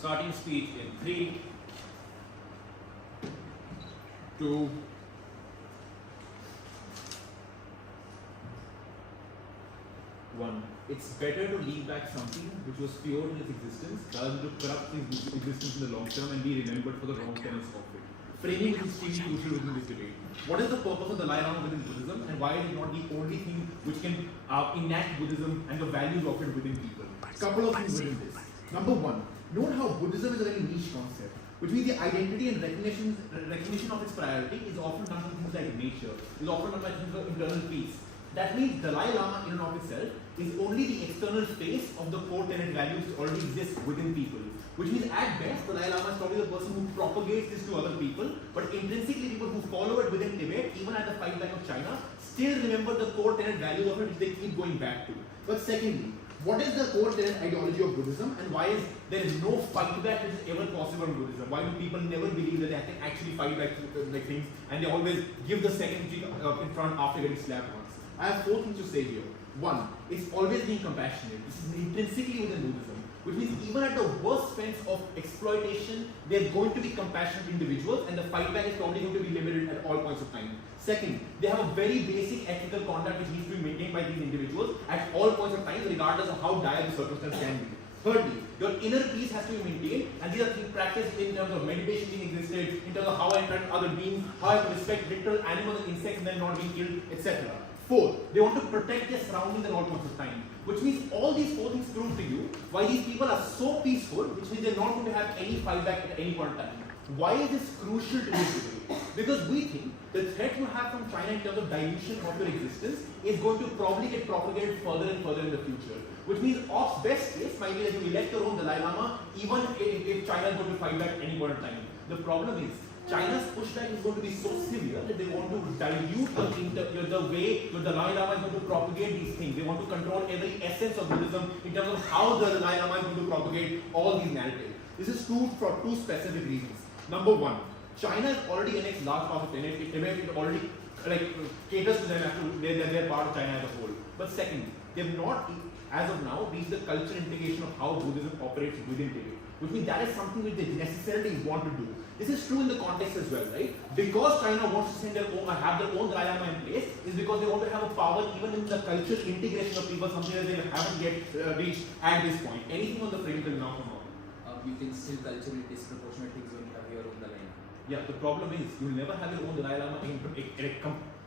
Starting speech in 3, 2, 1. It's better to leave back something which was pure in its existence rather than to corrupt its existence in the long term and be remembered for the wrong tenets of it. Framing is extremely crucial within this debate. What is the purpose of the Dalai Lama within Buddhism, and why is it not the only thing which can enact Buddhism and the values of it within people? Couple of things within this. Number one, note how Buddhism is a very niche concept, which means the identity and recognition of its priority is often done with things like nature, is often done by things like internal peace. That means Dalai Lama in and of itself is only the external face of the core tenet values which already exist within people. Which means at best, Dalai Lama is probably the person who propagates this to other people, but intrinsically people who follow it within Tibet, even at the fight back of China, still remember the core tenet values of it which they keep going back to. But secondly, what is the core tenet ideology of Buddhism, and why is there no fight back which is ever possible in Buddhism? Why do people never believe that they can actually fight back like things, and they always give the second cheek in front after getting slapped once? I have 4 things to say here. 1, it's always being compassionate. This is intrinsically within Buddhism, which means even at the worst sense of exploitation, they're going to be compassionate individuals, and the fight back is probably going to be limited at all points of time. Second, they have a very basic ethical conduct which needs to be maintained by these individuals at all points of time, regardless of how dire the circumstance can be. Thirdly, your inner peace has to be maintained, and these are things practiced in terms of meditation being existed, in terms of how I interact with other beings, how I respect literal animals and insects and then not being killed, etc. Fourth, they want to protect their surroundings at all points of time, which means all these 4 things prove to you why these people are so peaceful, which means they're not going to have any fight back at any point in time. Why is this crucial to this debate? Because we think the threat you have from China in terms of dilution of your existence is going to probably get propagated further and further in the future. Which means Ops best case might be that you elect your own Dalai Lama even if China is going to fight back at any point in time. The problem is China's pushback is going to be so severe that they want to dilute the way the Dalai Lama is going to propagate these things. They want to control every essence of Buddhism in terms of how the Dalai Lama is going to propagate all these narratives. This is true for 2 specific reasons. Number 1, China has already annexed large parts of Tibet. It already caters to them as they're part of China as a whole. But second, they have not, as of now, reached the cultural integration of how Buddhism operates within Tibet. Which means that is something which they necessarily want to do. This is true in the context as well, right? Because China wants to send have their own Dalai Lama in place, is because they want to have a power even in the cultural integration of people, something that they haven't yet reached at this point. Anything on the frame till now from all? You can still culturally disproportionate things when you have your own Dalai Lama. Yeah, the problem is you'll never have your own Dalai Lama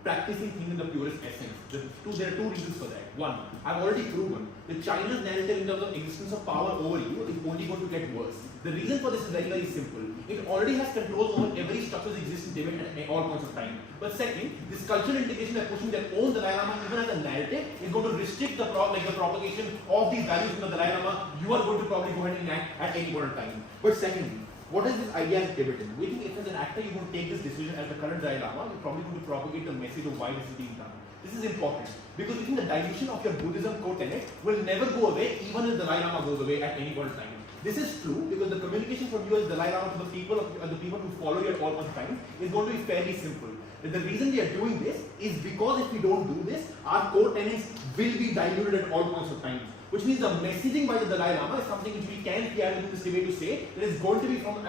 practicing things in the purest essence. There are 2 reasons for that. 1, I've already proven that China's narrative in terms of existence of power over you is only going to get worse. The reason for this is very, very simple. It already has control over every structure that exists in Tibet at all points of time. But second, this cultural integration by pushing their own Dalai Lama even as a narrative is going to restrict the propagation of these values in the Dalai Lama. You are going to probably go ahead and enact at any point in time. But secondly, what is this idea as Tibetan? We think if as an actor you going to take this decision as the current Dalai Lama, you're probably going to propagate the message of why this is being done. This is important because we think the dilution of your Buddhism core tenet will never go away even if the Dalai Lama goes away at any point in time. This is true because the communication from you as Dalai Lama to the people who follow you at all points of time is going to be fairly simple. The reason we are doing this is because if we don't do this, our core tenets will be diluted at all points of time. Which means the messaging by the Dalai Lama is something which we can carry in this debate to say that is going to be from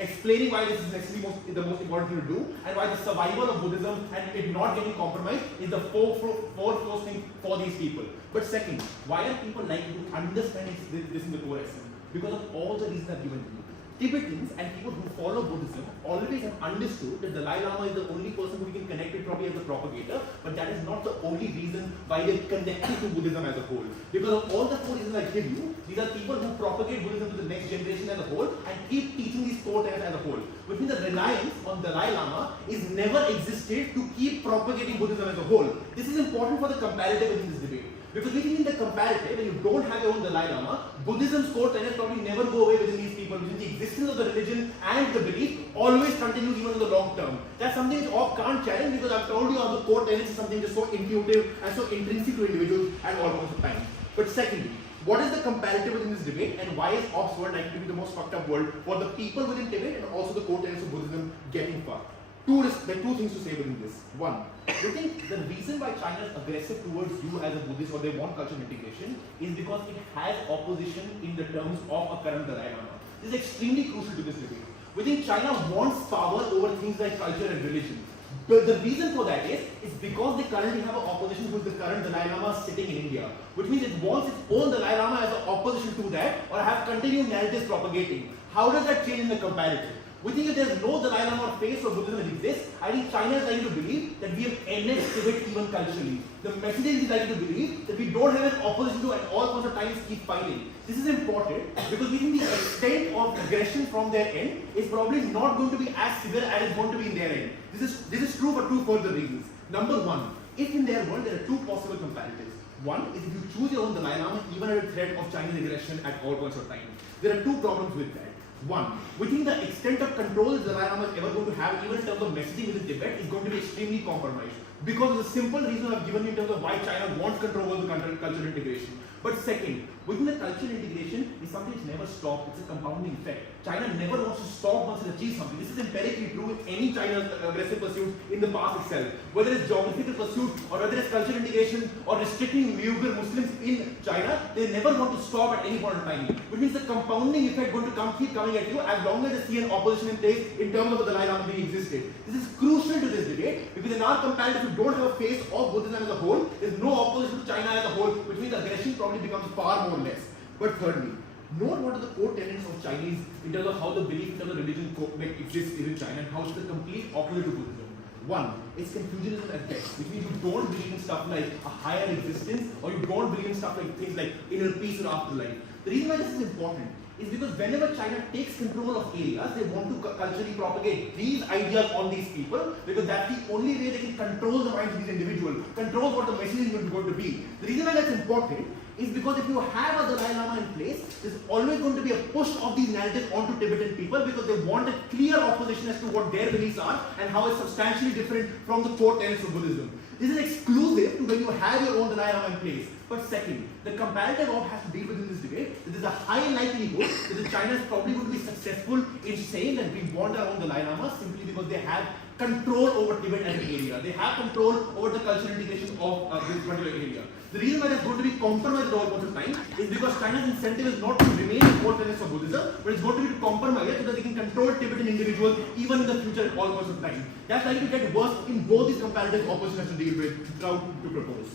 explaining why this is necessarily the most important thing to do, and why the survival of Buddhism and it not getting compromised is the foremost thing for these people. But second, why are people likely to understand this in the core essence? Because of all the reasons I've given you. Tibetans and people who follow Buddhism always have understood that the Dalai Lama is the only person who we can connect with probably as a propagator, but that is not the only reason why they're connected to Buddhism as a whole. Because of all the 4 reasons I give you, these are people who propagate Buddhism to the next generation as a whole and keep teaching these core tenets as a whole. Which means the reliance on Dalai Lama is never existed to keep propagating Buddhism as a whole. This is important for the comparative in this debate. Because we think in the comparative, when you don't have your own Dalai Lama, Buddhism's core tenets probably never go away within these people, because the existence of the religion and the belief always continues even in the long term. That's something which Op can't challenge, because I've told you how the core tenets is something just so intuitive and so intrinsic to individuals at all points of time. But secondly, what is the comparative within this debate, and why is Op's world likely to be the most fucked up world for the people within Tibet and also the core tenets of Buddhism getting fucked? Two things to say within this. One, I think the reason why China is aggressive towards you as a Buddhist or they want cultural integration is because it has opposition in the terms of a current Dalai Lama. This is extremely crucial to this debate. We think China wants power over things like culture and religion. But the reason for that is because they currently have an opposition who is the current Dalai Lama sitting in India. Which means it wants its own Dalai Lama as an opposition to that or have continued narratives propagating. How does that change in the comparative? We think if there's no Dalai Lama or face of Buddhism that exists, I think China is likely to believe that we have ended Tibet even culturally. The message is likely to believe that we don't have an opposition to at all points of time keep fighting. This is important because we think the extent of aggression from their end is probably not going to be as severe as it's going to be in their end. This is true for two further reasons. Number one, if in their world there are two possible comparatives. One is if you choose your own Dalai Lama even at a threat of Chinese aggression at all points of time. There are two problems with that. One, we think the extent of control the Dalai Lama is ever going to have, even in terms of messaging within Tibet, is going to be extremely compromised. Because of the simple reason I've given you in terms of why China wants control over the cultural integration. But second, within the cultural integration is something that's never stopped. It's a compounding effect. China never wants to stop once it achieves something. This is empirically true in any China's aggressive pursuit in the past itself. Whether it's geographical pursuit or whether it's cultural integration or restricting Uyghur Muslims in China, they never want to stop at any point in time. Which means the compounding effect going to keep coming at you as long as they see an opposition in place in terms of the Dalai Lama being existed. This is crucial to this debate because in our comparative, if you don't have a face of Buddhism as a whole, there's no opposition to China as a whole, which means aggression probably becomes far more less. But thirdly, note what are the core tenets of Chinese in terms of how the belief in terms of religion exists in China and how it's the complete opposite to Buddhism. One, it's Confucianism at best, which means you don't believe in stuff like a higher existence or you don't believe in stuff like things like inner peace or afterlife. The reason why this is important is because whenever China takes control of areas, they want to culturally propagate these ideas on these people because that's the only way they can control the minds of these individuals, control what the message is going to be. The reason why that's important is because if you have a Dalai Lama in place, there's always going to be a push of these narratives onto Tibetan people because they want a clear opposition as to what their beliefs are and how it's substantially different from the core tenets of Buddhism. This is exclusive to when you have your own Dalai Lama in place. But second, the comparative of has to deal with in this debate that there's a high likelihood that China is probably going to be successful in saying that we want our own Dalai Lama simply because they have control over Tibet as an area. They have control over the cultural integration of this particular area. The reason why it's going to be compromised at all points of time is because China's incentive is not to remain in core tenets of Buddhism, but it's going to be compromised so that they can control Tibetan individuals even in the future at all points of time. That's likely to get worse in both these comparative opposition has to deal with. Now to propose.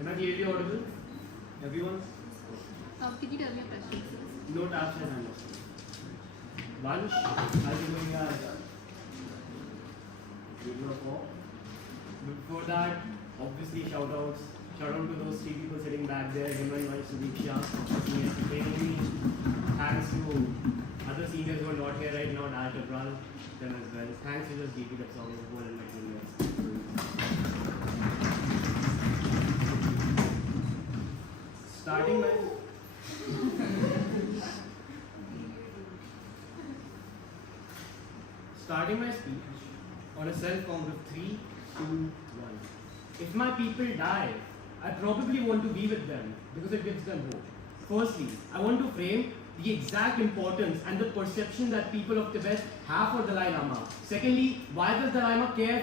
Am I clearly audible? Everyone? Can you tell me a question? No taps and hand up. Vansh, are you doing your video call? Before that, obviously shout out to those three people sitting back there, him and Vansh, Sudiksha, me. Thanks to other seniors who are not here right now, Aggarwal, them as well. Thanks to just DP that song as well and my teammates. Starting my speech on a self count of 3, 2, 1. If my people die, I probably want to be with them because it gives them hope. Firstly, I want to frame the exact importance and the perception that people of Tibet have for Dalai Lama. Secondly, why does Dalai Lama care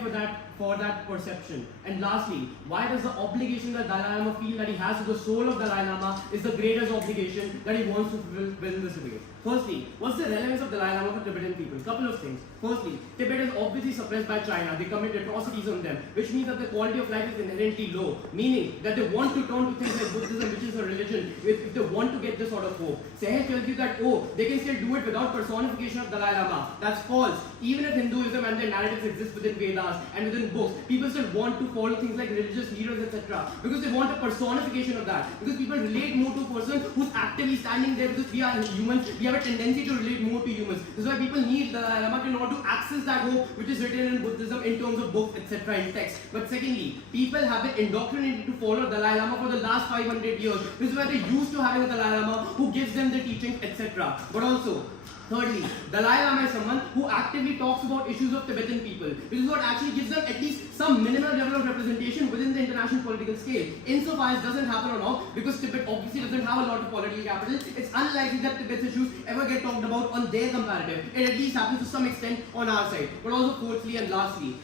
for that perception? And lastly, why does the obligation that Dalai Lama feel that he has to the soul of Dalai Lama is the greatest obligation that he wants to fulfill within this debate? Firstly, what's the relevance of Dalai Lama for Tibetan people? Couple of things. Firstly, Tibet is obviously suppressed by China. They commit atrocities on them, which means that the quality of life is inherently low, meaning that they want to turn to things like Buddhism, which is a religion, if they want to get this sort of hope. Sehaj tells you that, oh, they can still do it without personification of Dalai Lama. That's false. Even if Hinduism and their narratives exist within Vedas and within Tibetan books, people still want to follow things like religious leaders, etc. Because they want a personification of that. Because people relate more to a person who's actively standing there, because we are humans, we have a tendency to relate more to humans. This is why people need the Dalai Lama in order to access that hope which is written in Buddhism in terms of books, etc. in text. But secondly, people have been indoctrinated to follow Dalai Lama for the last 500 years. This is why they're used to having a Dalai Lama who gives them the teachings, etc. But also, thirdly, Dalai Lama is someone who actively talks about issues of Tibetan people, which is what actually gives them at least some minimal level of representation within the international political scale. Insofar as doesn't happen or not, because Tibet obviously doesn't have a lot of political capital, it's unlikely that Tibet's issues ever get talked about on their comparative. It at least happens to some extent on our side. But also fourthly and lastly,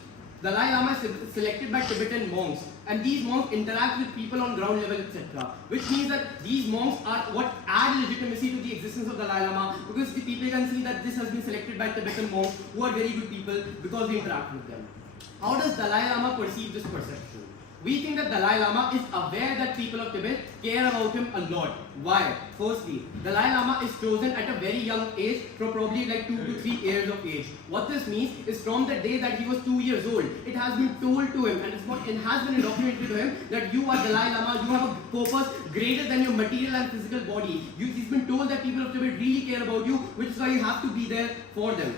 Dalai Lama is selected by Tibetan monks, and these monks interact with people on ground level, etc. Which means that these monks are what add legitimacy to the existence of Dalai Lama, because the people can see that this has been selected by Tibetan monks who are very good people because they interact with them. How does Dalai Lama perceive this perception? We think that Dalai Lama is aware that people of Tibet care about him a lot. Why? Firstly, Dalai Lama is chosen at a very young age, from probably like 2 to 3 years of age. What this means is from the day that he was 2 years old, it has been told to him, and it has been indoctrinated to him that you are Dalai Lama, you have a purpose greater than your material and physical body. He's been told that people of Tibet really care about you, which is why you have to be there for them.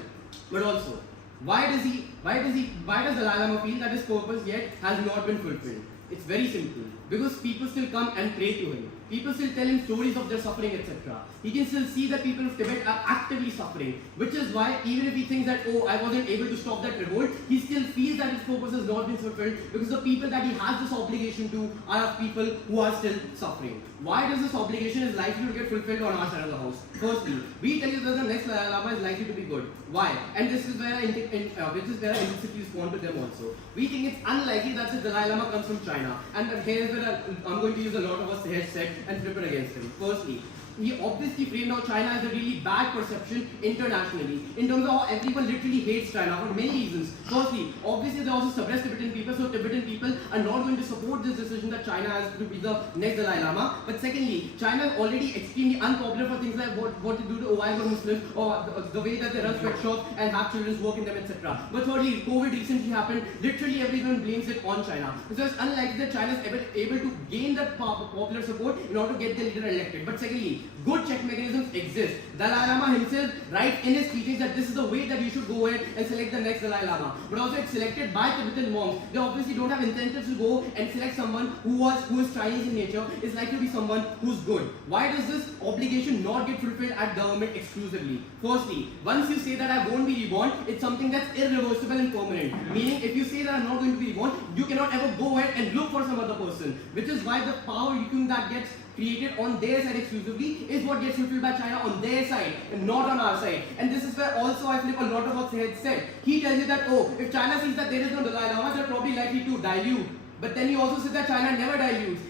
But also, why does Dalai Lama feel that his purpose yet has not been fulfilled? It's very simple. Because people still come and pray to him. People still tell him stories of their suffering, etc. He can still see that people of Tibet are actively suffering. Which is why, even if he thinks that, oh, I wasn't able to stop that revolt, he still feels that his purpose has not been fulfilled, because the people that he has this obligation to are people who are still suffering. Why does this obligation is likely to get fulfilled on our side of the house? Firstly, we tell you that the next Dalai Lama is likely to be good. Why? And this is where I implicitly respond to them also. We think it's unlikely that the Dalai Lama comes from China. And here is where I'm going to use a lot of what Sehaj said and flip it against him. Firstly, he obviously framed out China as a really bad perception internationally, in terms of how everyone literally hates China for many reasons. Firstly, obviously they also suppress Tibetan people, so Tibetan people are not going to support this decision that China has to be the next Dalai Lama. But secondly, China is already extremely unpopular for things like what to do to Uyghur Muslims, or the way that they run sweatshops and have children work in them, etc. But thirdly, COVID recently happened, literally everyone blames it on China. So it's unlikely that China is able to gain that popular support in order to get their leader elected. But secondly, good check mechanisms exist. Dalai Lama himself writes in his teachings that this is the way that you should go ahead and select the next Dalai Lama. But also it's selected by Tibetan monks. They obviously don't have incentives to go and select someone who is Chinese in nature. It's likely to be someone who's good. Why does this obligation not get fulfilled at government exclusively? Firstly, once you say that I won't be reborn, it's something that's irreversible and permanent. Meaning, if you say that I'm not going to be reborn, you cannot ever go ahead and look for some other person. Which is why the power vacuum that gets created on their side exclusively is what gets fulfilled by China on their side and not on our side. And this is where also I flip a lot of what Sehaj said. He tells you that, oh, if China sees that there is no Dalai Lama, they're probably likely to dilute. But then he also says that China never dilutes.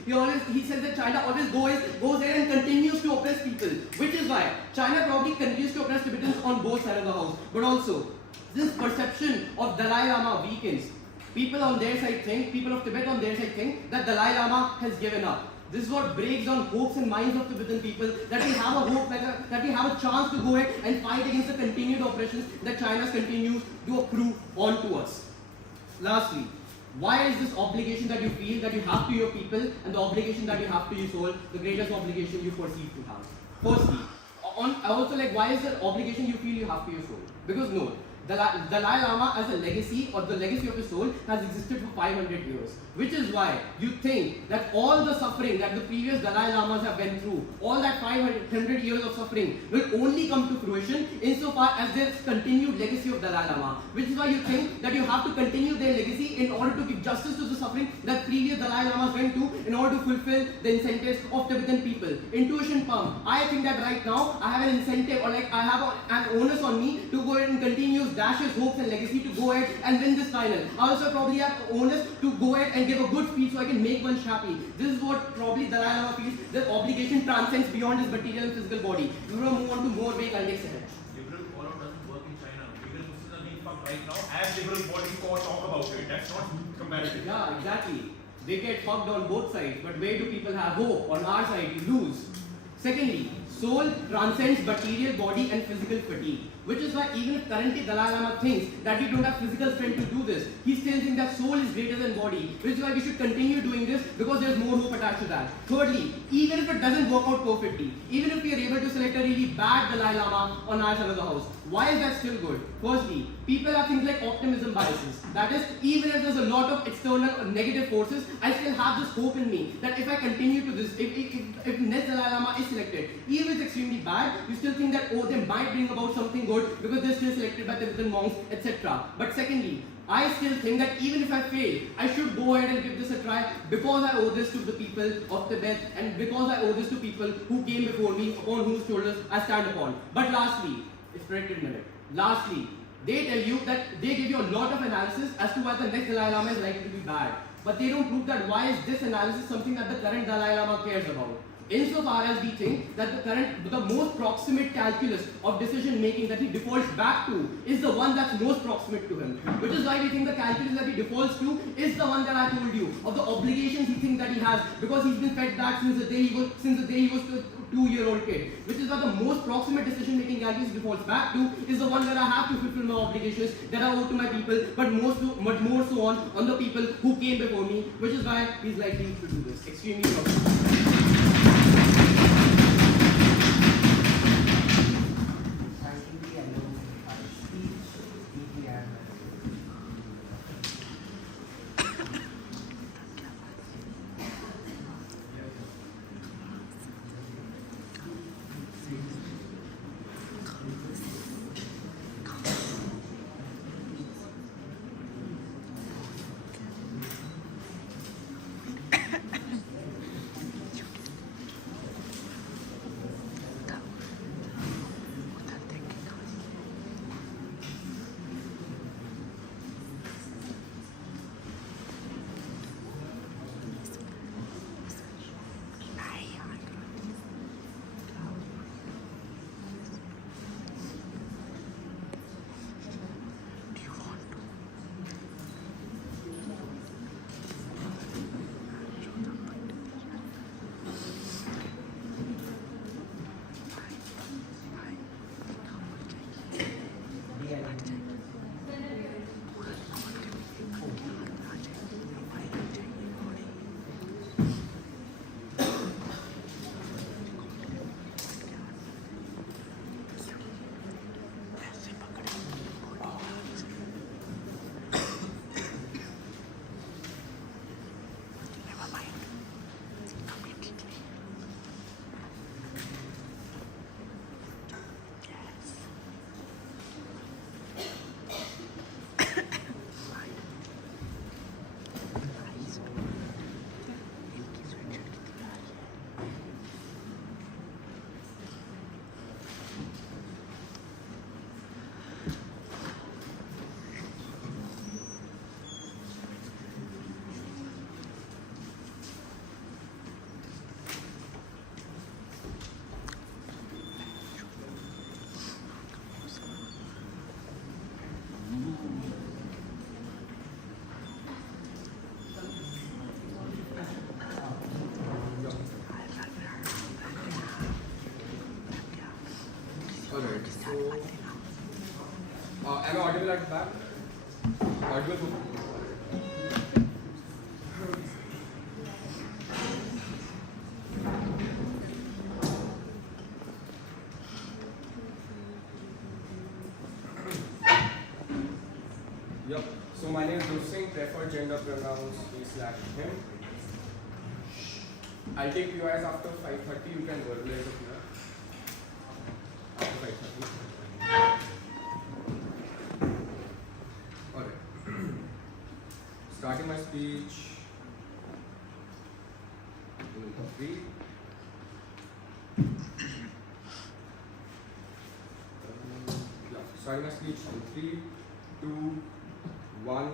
He says that China always goes there and continues to oppress people. Which is why China probably continues to oppress Tibetans on both sides of the house. But also, this perception of Dalai Lama weakens. People on their side think, people of Tibet on their side think that Dalai Lama has given up. This is what breaks down hopes and minds of Tibetan people, that we have a hope, that we have a chance to go ahead and fight against the continued oppressions that China continues to accrue onto us. Lastly, why is this obligation that you feel that you have to your people and the obligation that you have to your soul the greatest obligation you perceive to have? Firstly, why is the obligation you feel you have to your soul? Because no, Dalai Lama as a legacy, or the legacy of his soul, has existed for 500 years. Which is why you think that all the suffering that the previous Dalai Lamas have went through, all that 500 years of suffering will only come to fruition insofar as there's continued legacy of Dalai Lama. Which is why you think that you have to continue their legacy in order to give justice to the suffering that previous Dalai Lamas went through in order to fulfill the incentives of Tibetan people. Intuition pump. I think that right now I have an incentive, or like I have an onus on me to go ahead and continue Dash's hopes and legacy to go ahead and win this final. I also probably have onus to go ahead and give a good speech so I can make Vansh happy. This is what probably Dalai Lama feels. The obligation transcends beyond his material and physical body. We will move on to more vague and Sehaj. Liberal call out doesn't work in China. Liberal Muslims are being fucked right now as liberal bodies talk about it. That's not comparative. Yeah, exactly. They get fucked on both sides, but where do people have hope? On our side, you lose. Secondly, soul transcends material, body and physical fatigue. Which is why even if currently Dalai Lama thinks that we don't have physical strength to do this, he still thinks that soul is greater than body, which is why we should continue doing this because there's more hope attached to that. Thirdly, even if it doesn't work out perfectly, even if we are able to select a really bad Dalai Lama on our side of the house, why is that still good? Firstly, people have things like optimism biases. That is, even if there's a lot of external or negative forces, I still have this hope in me that if I continue to this, if next Dalai Lama is selected, even if it's extremely bad, you still think that, oh, they might bring about something good because they're still selected by Tibetan monks, etc. But secondly, I still think that even if I fail, I should go ahead and give this a try because I owe this to the people of Tibet and because I owe this to people who came before me, upon whose shoulders I stand upon. But lastly, it's predicted minute. Lastly, they tell you that they give you a lot of analysis as to why the next Dalai Lama is likely to be bad. But they don't prove that why is this analysis something that the current Dalai Lama cares about. Insofar as we think that the most proximate calculus of decision making that he defaults back to is the one that's most proximate to him. Which is why we think the calculus that he defaults to is the one that I told you, of the obligations he thinks that he has because he's been fed that since the day he was a 2-year-old kid. Which is why the most proximate decision making calculus he defaults back to is the one where I have to fulfill my obligations that I owe to my people, but much more so on the people who came before me, which is why he's likely to do this. Extremely proximate. Alright, so am I audible at the back? Audible? Yep. So my name is Dhruv Singh, preferred gender pronouns he/him. I'll take POIs after 5:30. You can verbalize it here. After 5:30. Alright. Starting my speech. In 3. Starting my speech in 3, 2, 1,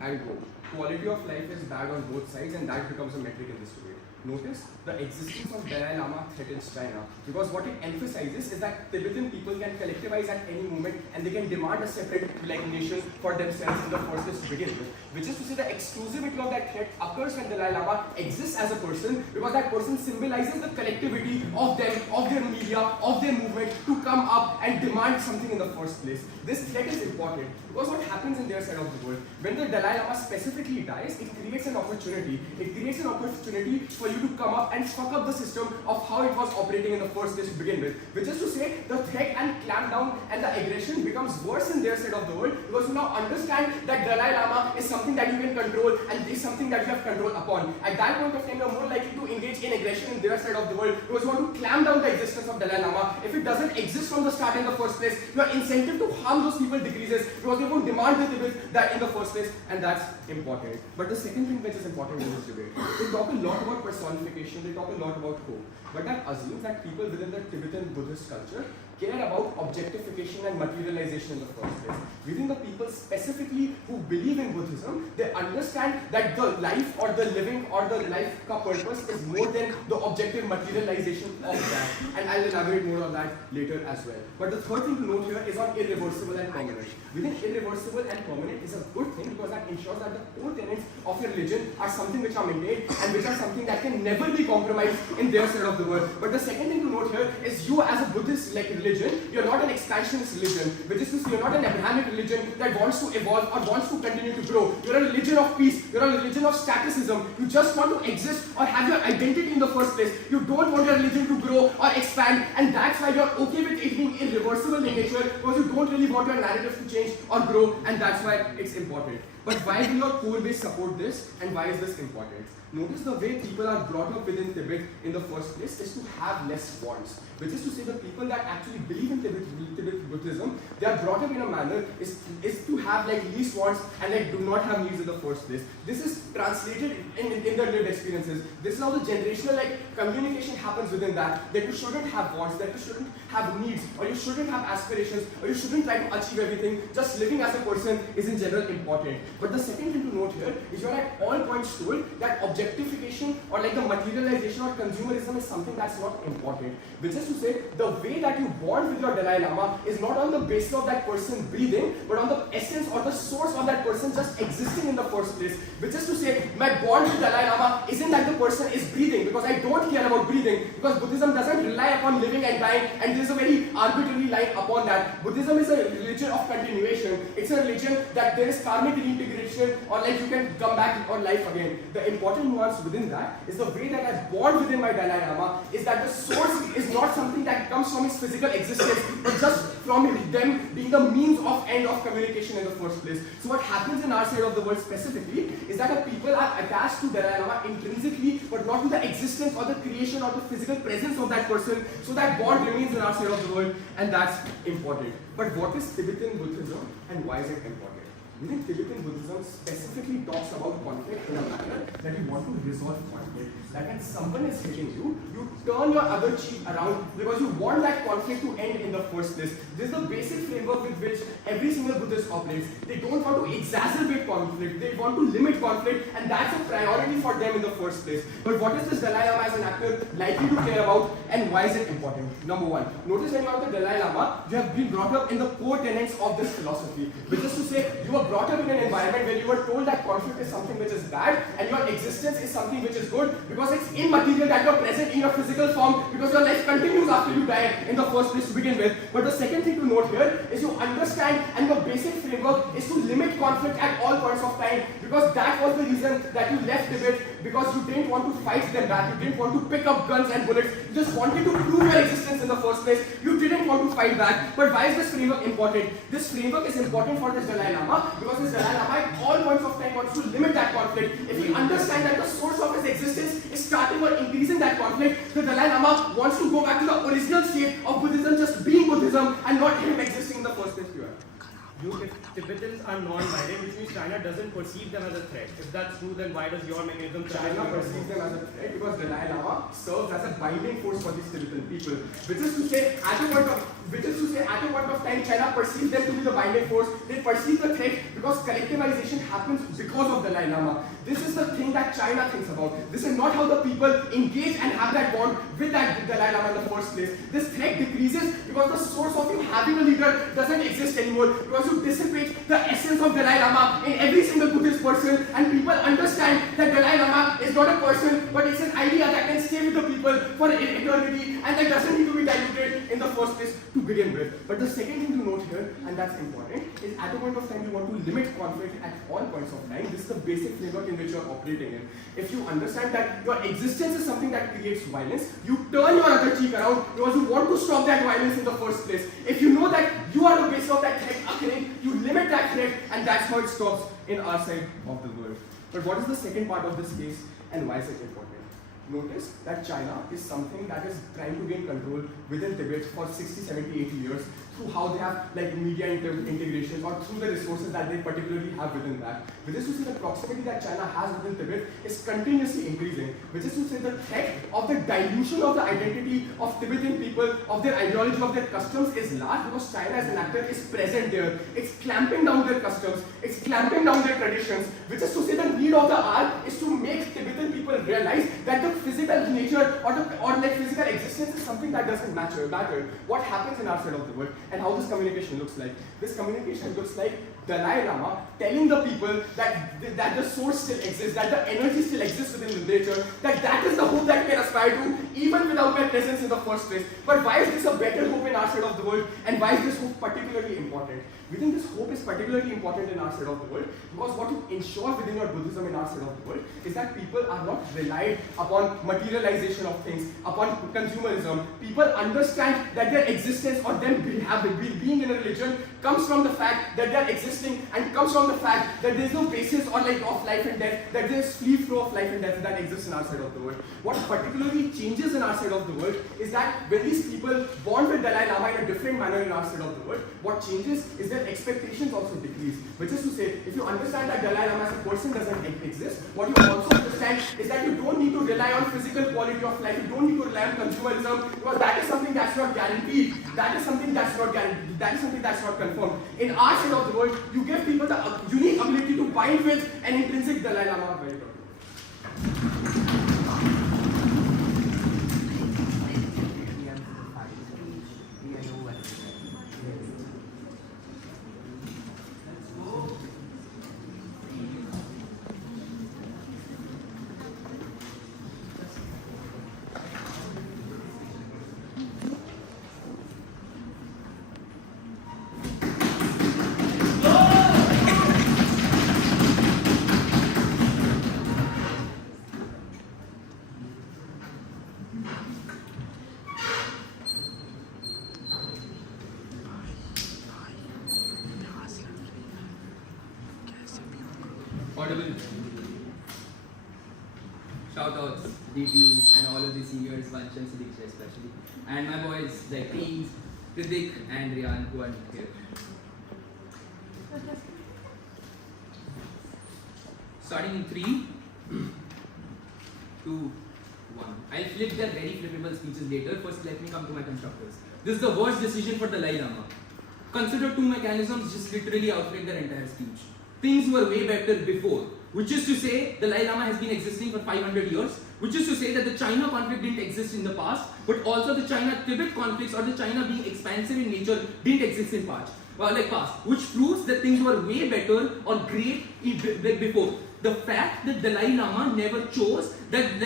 and go. Quality of life is bad on both sides, and that becomes a metric in this debate. Notice the existence of Dalai Lama threatens China because what it emphasizes is that Tibetan people can collectivize at any moment and they can demand a separate nation for themselves in the first place to begin with. Which is to say the exclusivity of that threat occurs when Dalai Lama exists as a person because that person symbolizes the collectivity of them, of their media, of their movement to come up and demand something in the first place. This threat is important because what happens in their side of the world, when the Dalai Lama specifically dies, it creates an opportunity. It creates an opportunity for you to come up and fuck up the system of how it was operating in the first place to begin with. Which is to say, the threat and clampdown and the aggression becomes worse in their side of the world because you now understand that Dalai Lama is something that you can control and is something that you have control upon. At that point of time, you are more likely to engage in aggression in their side of the world because you want to clamp down the existence of Dalai Lama. If it doesn't exist from the start in the first place, your incentive to harm those people decreases because they won't demand the Tibet that in the first place, and that's important. But the second thing which is important in this debate, they talk a lot about personification, they talk a lot about hope, but that assumes that people within the Tibetan Buddhist culture care about objectification and materialization in the first place. Within the people specifically who believe in Buddhism, they understand that the life or the living or the life ka purpose is more than the objective materialization of that. And I'll elaborate more on that later as well. But the third thing to note here is on irreversible and permanent. Within irreversible and permanent is a good thing because that ensures that the core tenets of your religion are something which are maintained and which are something that can never be compromised in their side of the world. But the second thing to note here is you as a Buddhist religion, you're not an expansionist religion, which is to say you're not an Abrahamic religion that wants to evolve or wants to continue to grow. You're a religion of peace, you're a religion of staticism. You just want to exist or have your identity in the first place. You don't want your religion to grow or expand, and that's why you're okay with it being irreversible in nature because you don't really want your narrative to change or grow, and that's why it's important. But why do your core base support this, and why is this important? Notice the way people are brought up within Tibet in the first place is to have less wants. Which is to say the people that actually believe in Tibet Buddhism, they are brought up in a manner is to have least wants and do not have needs in the first place. This is translated in their lived experiences. This is how the generational communication happens within that you shouldn't have wants, that you shouldn't have needs, or you shouldn't have aspirations, or you shouldn't try to achieve everything. Just living as a person is in general important. But the second thing to note here is you are at all points told that objectification or the materialization or consumerism is something that's not important. Which is to say, the way that you bond with your Dalai Lama is not on the basis of that person breathing, but on the essence or the source of that person just existing in the first place. Which is to say, my bond with Dalai Lama isn't that the person is breathing, because I don't care about breathing, because Buddhism doesn't rely upon living and dying, and there's a very arbitrary line upon that. Buddhism is a religion of continuation. It's a religion that there is karmic reintegration, or you can come back on life again. The important nuance within that is the way that I bond within my Dalai Lama is that the source is not something that comes from his physical existence, but just from them being the means of end of communication in the first place. So what happens in our side of the world specifically is that the people are attached to Dalai Lama intrinsically, but not to the existence or the creation or the physical presence of that person. So that bond remains in our side of the world, and that's important. But what is Tibetan Buddhism and why is it important? Within Tibetan Buddhism specifically talks about conflict in a manner that you want to resolve conflict. That when someone is hitting you, you turn your other cheek around because you want that conflict to end in the first place. This is the basic framework with which every single Buddhist operates. They don't want to exacerbate conflict, they want to limit conflict, and that's a priority for them in the first place. But what is this Dalai Lama as an actor likely to care about, and why is it important? Number one, notice when you are the Dalai Lama, you have been brought up in the core tenets of this philosophy. Which is to say, you are brought up in an environment where you were told that conflict is something which is bad and your existence is something which is good because it's immaterial that you're present in your physical form because your life continues after you die in the first place to begin with. But the second thing to note here is you understand, and your basic framework is to limit conflict at all points of time because that was the reason that you left Tibet, because you didn't want to fight them back, you didn't want to pick up guns and bullets, you just wanted to prove your existence in the first place, you didn't want to fight back. But why is this framework important? This framework is important for this Dalai Lama because this Dalai Lama at all points of time wants to limit that conflict. If he understands that the source of his existence is starting or increasing that conflict, the Dalai Lama wants to go back to the original state of Buddhism just being Buddhism and not him existing in the first place. If Tibetans are non-violent, which means China doesn't perceive them as a threat. If that's true, then why does your mechanism China perceives them as a threat because Dalai Lama serves as a binding force for these Tibetan people. Which is to say, at the point of which is to say at a point of time China perceived them to be the binding force. They perceive the threat because collectivization happens because of the Dalai Lama. This is the thing that China thinks about. This is not how the people engage and have that bond with that Dalai Lama in the first place. This threat decreases because the source of you having a leader doesn't exist anymore, because you dissipate the essence of Dalai Lama in every single Buddhist person, and people understand that Dalai Lama is not a person, but it's an idea that can stay with the people for eternity, and that doesn't need to be diluted in the first place to begin with. But the second thing to note here, and that's important, is at a point of time you want to limit conflict at all points of time. This is the basic framework in which you're operating in. If you understand that your existence is something that creates violence, you turn your other cheek around because you want to stop that violence in the first place. If you know that you are the base of that threat occurring, you limit that threat, and that's how it stops in our side of the world. But what is the second part of this case, and why is it important? Notice that China is something that is trying to gain control within Tibet for 60, 70, 80 years through how they have like media integration or through the resources that they particularly have within that. Which is to say the proximity that China has within Tibet is continuously increasing. Which is to say the threat of the dilution of the identity of Tibetan people, of their ideology, of their customs is large because China as an actor is present there. It's clamping down their customs, it's clamping down their traditions. Which is to say the need of the hour is to make Tibetan people realize that the physical nature or like physical existence is something that doesn't matter. What happens in our side of the world and how this communication looks like. This communication looks like Dalai Lama telling the people that the source still exists, that the energy still exists within literature, that is the hope that we can aspire to even without my presence in the first place. But why is this a better hope in our side of the world, and why is this hope particularly important? We think this hope is particularly important in our side of the world because what you ensure within your Buddhism in our side of the world is that people are not relied upon materialization of things, upon consumerism. People understand that their existence or them being in a religion comes from the fact that they are existing and comes from the fact that there is no basis or like of life and death, that there is free flow of life and death that exists in our side of the world. What particularly changes in our side of the world is that when these people bond with Dalai Lama in a different manner in our side of the world, what changes is their expectations also decrease. Which is to say, if you understand that Dalai Lama as a person doesn't exist, what you also understand is that you don't need to rely on physical quality of life, you don't need to rely on consumerism, because that is something that's not guaranteed, that is something that's not guaranteed, that is something that's not confirmed. In our side of the world, you give people the unique ability to bind with an intrinsic Dalai Lama very well. Audible. Shoutouts, DTU, and all of the seniors, Vansh and Kudsia especially. And my boys like Teens, Kritik, and Rian who are here. Starting in 3, 2, 1. I'll flip their very flippable speeches later. First, let me come to my constructors. This is the worst decision for the Dalai Lama. Consider 2 mechanisms just literally outfit their entire speech. Things were way better before, which is to say the Dalai Lama has been existing for 500 years, which is to say that the China conflict didn't exist in the past, but also the China-Tibet conflicts or the China being expansive in nature didn't exist in past, which proves that things were way better or great before. The fact that Dalai Lama never chose that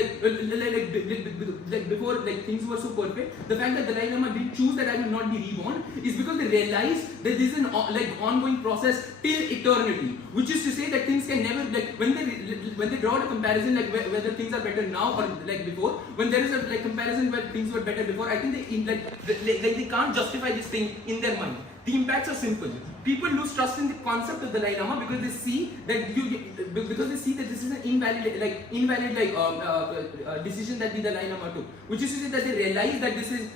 before things were so perfect, the fact that Dalai Lama didn't choose that I will not be reborn is because they realized that this is an ongoing process till eternity, which is to say that things can never when they draw a comparison whether things are better now or before, when there is a comparison where things were better before, I think they can't justify this thing in their mind. The impacts are simple. People lose trust in the concept of the Dalai Lama because they see that this is an invalid decision that the Dalai Lama took, which is to say that they realize that this is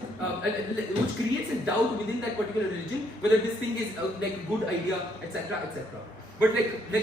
which creates a doubt within that particular religion whether this thing is a good idea, etc., etc. But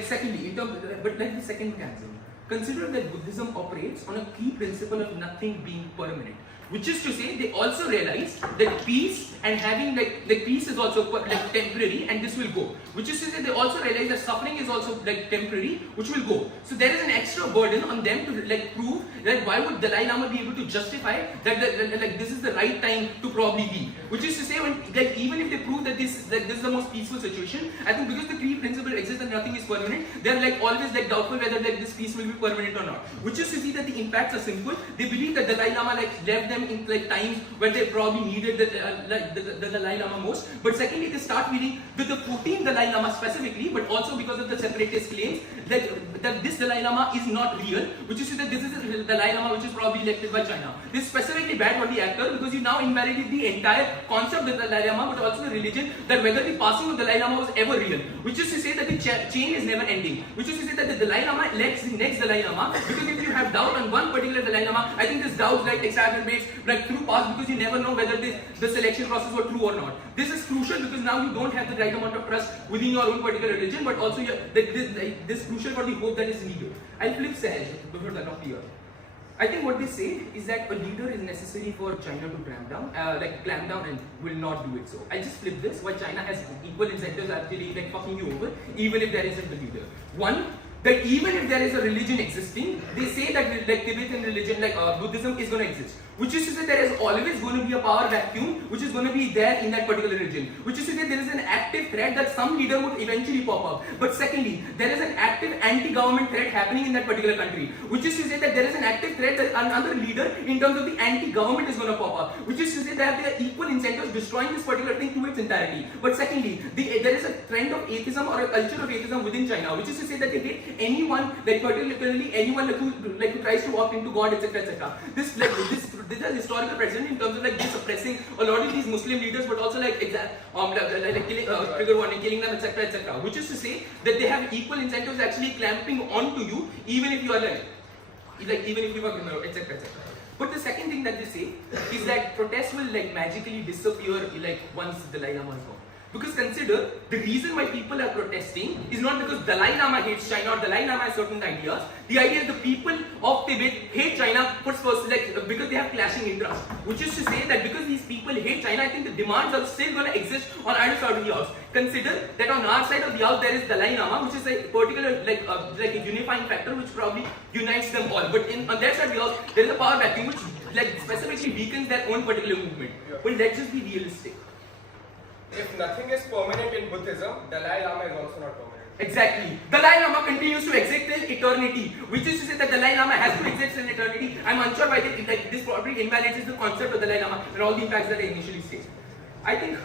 secondly, the second mechanism, consider that Buddhism operates on a key principle of nothing being permanent. which is to say they also realized that peace and having like peace is also like temporary and this will go, which is to say they also realize that suffering is also like temporary, which will go. So there is an extra burden on them to like prove that why would Dalai Lama be able to justify that like this is the right time to probably leave, which is to say when like even if they prove that this is the most peaceful situation, I think because the three principle exists and nothing is permanent, they are like always like doubtful whether like this peace will be permanent or not, which is to see that the impacts are simple. They believe that the Dalai Lama like left them in like times when they probably needed the Dalai Lama most, but secondly they start feeling that the 14th Dalai Lama specifically, but also because of the separatist claims that this Dalai Lama is not real, which is to say that this is the Dalai Lama which is probably elected by China. This is specifically bad for the actor because you now invalidate the entire concept of the Dalai Lama, but also the religion, that whether the passing of the Dalai Lama was ever real, which is to say that the chain is never ending, which is to say that the Dalai Lama elects the next Dalai Lama, because if you have doubt on one particular Dalai Lama, I think this doubt like exacerbates like through past, because you never know whether the selection process was true or not. This is crucial because now you don't have the right amount of trust within your own particular religion, but also this is crucial for the hope that is needed. I'll flip Sehaj before the top here. I think what they say is that a leader is necessary for China to clamp down and will not do it so. I just flip this, why China has equal incentives actually like fucking you over, even if there isn't a leader. One, that even if there is a religion existing, they say that like Tibetan religion, like Buddhism is going to exist. Which is to say there is always going to be a power vacuum which is going to be there in that particular region. Which is to say there is an active threat that some leader would eventually pop up. But secondly, there is an active anti-government threat happening in that particular country. Which is to say that there is an active threat that another leader in terms of the anti-government is going to pop up. Which is to say that there are equal incentives destroying this particular thing to its entirety. But secondly, there is a trend of atheism or a culture of atheism within China. Which is to say that they hate anyone, like particularly anyone who tries to walk into God, etc. etc. This is historical precedent in terms of like this suppressing a lot of these Muslim leaders, but also like killing, trigger warning, killing them, etc. etc. Which is to say that they have equal incentives actually clamping onto you, even if you are even if you are etc. etc. But the second thing that they say is that protests will like magically disappear like once the Dalai Lama is gone. Because consider, the reason why people are protesting is not because Dalai Lama hates China or Dalai Lama has certain ideas. The idea is the people of Tibet hate China because they have clashing interests. Which is to say that because these people hate China, I think the demands are still going to exist on either side of the house. Consider that on our side of the house there is Dalai Lama, which is a particular like a unifying factor which probably unites them all. But on their side of the house there is a power vacuum which like specifically weakens their own particular movement. But let's just be realistic. If nothing is permanent in Buddhism, Dalai Lama is also not permanent. Exactly. Dalai Lama continues to exist till eternity, which is to say that Dalai Lama has to exist in eternity. I'm unsure why this probably invalidates the concept of Dalai Lama and all the impacts that I initially said. I think,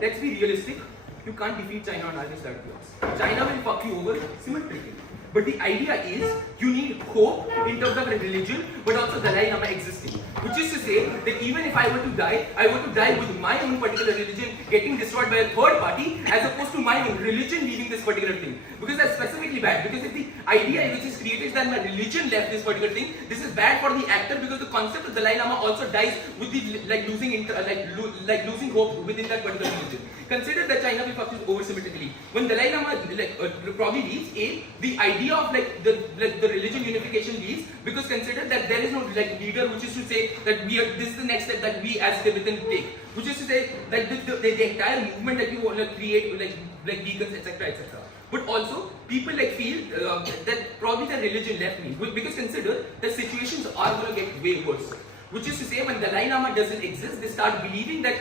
let's be realistic, you can't defeat China on either side of yours. China will fuck you over symmetrically. But the idea is, you need hope in terms of a religion, but also Dalai Lama existing. Which is to say that even if I were to die, I were to die with my own particular religion getting destroyed by a third party, as opposed to my own religion leaving this particular thing. Because that's specifically bad. Because if the idea which is created is that my religion left this particular thing, this is bad for the actor because the concept of Dalai Lama also dies with the losing hope within that particular religion. Consider that China will fuck this over symmetrically. When Dalai Lama probably leaves, the idea of the religion unification leaves, because consider that there is no leader which is to say that this is the next step that we as Tibetan take, which is to say that the entire movement that you want to create like vegans, etc. etc. But also people feel that probably the religion left me, because consider the situations are going to get way worse. Which is to say, when Dalai Lama doesn't exist, they start believing that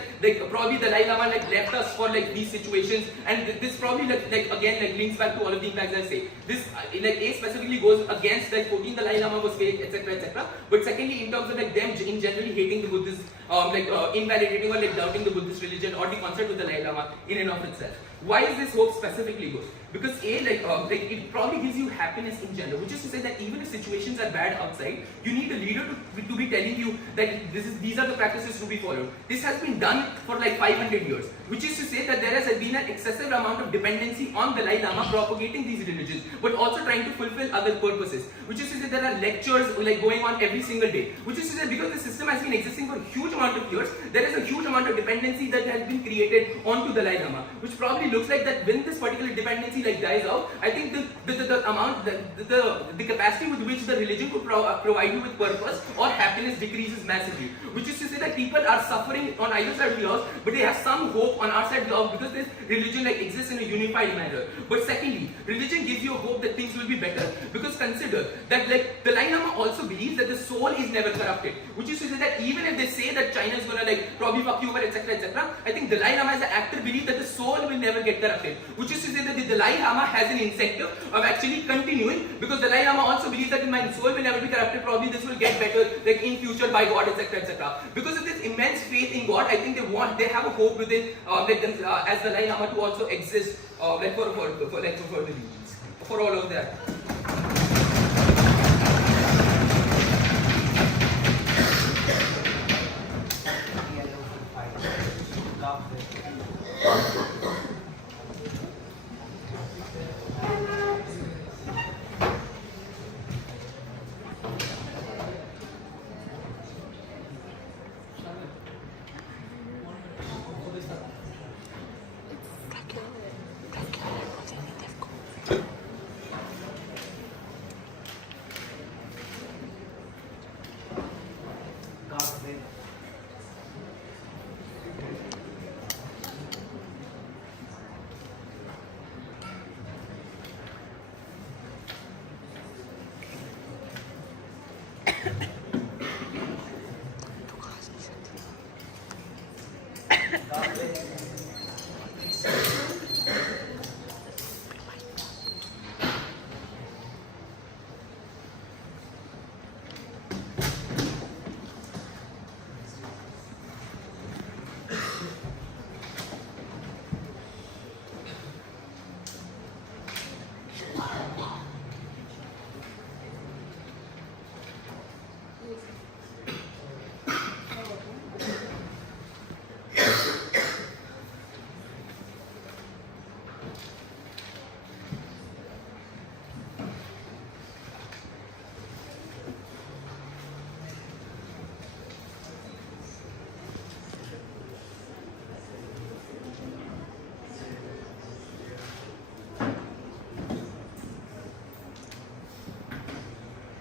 probably Dalai Lama left us for these situations, and this probably again links back to all of the impacts I say. This A specifically goes against 14 Dalai Lama was fake, etc. etc. But secondly, in terms of them in generally hating the Buddhists, invalidating or doubting the Buddhist religion or the concept of the Dalai Lama in and of itself. Why is this hope specifically good? Because it probably gives you happiness in general, which is to say that even if situations are bad outside, you need a leader to be telling you that these are the practices to be followed. This has been done for 500 years, which is to say that there has been an excessive amount of dependency on Dalai Lama propagating these religions, but also trying to fulfill other purposes. Which is to say there are lectures going on every single day. Which is to say because the system has been existing for a huge amount of years, there is a huge amount of dependency that has been created onto Dalai Lama, which probably probably looks like that when this particular dependency like dies out, I think the amount, the capacity with which the religion could provide you with purpose or happiness decreases massively. Which is to say that people are suffering on either side of the house, but they have some hope on our side of the house because this religion like exists in a unified manner. But secondly, religion gives you a hope that things will be better, because consider that like the Dalai Lama also believes that the soul is never corrupted. Which is to say that even if they say that China is gonna like probably fuck you over, etc., etc., I think Dalai Lama as an actor believes that the soul will never get corrupted. Which is to say that the Dalai Lama has an incentive of actually continuing, because Dalai Lama also believes that my soul will never be corrupted, probably this will get better like in future by God, etc., etc. Because of this immense faith in God, I think they have a hope within as Dalai Lama to also exist like for further reasons. For all of that.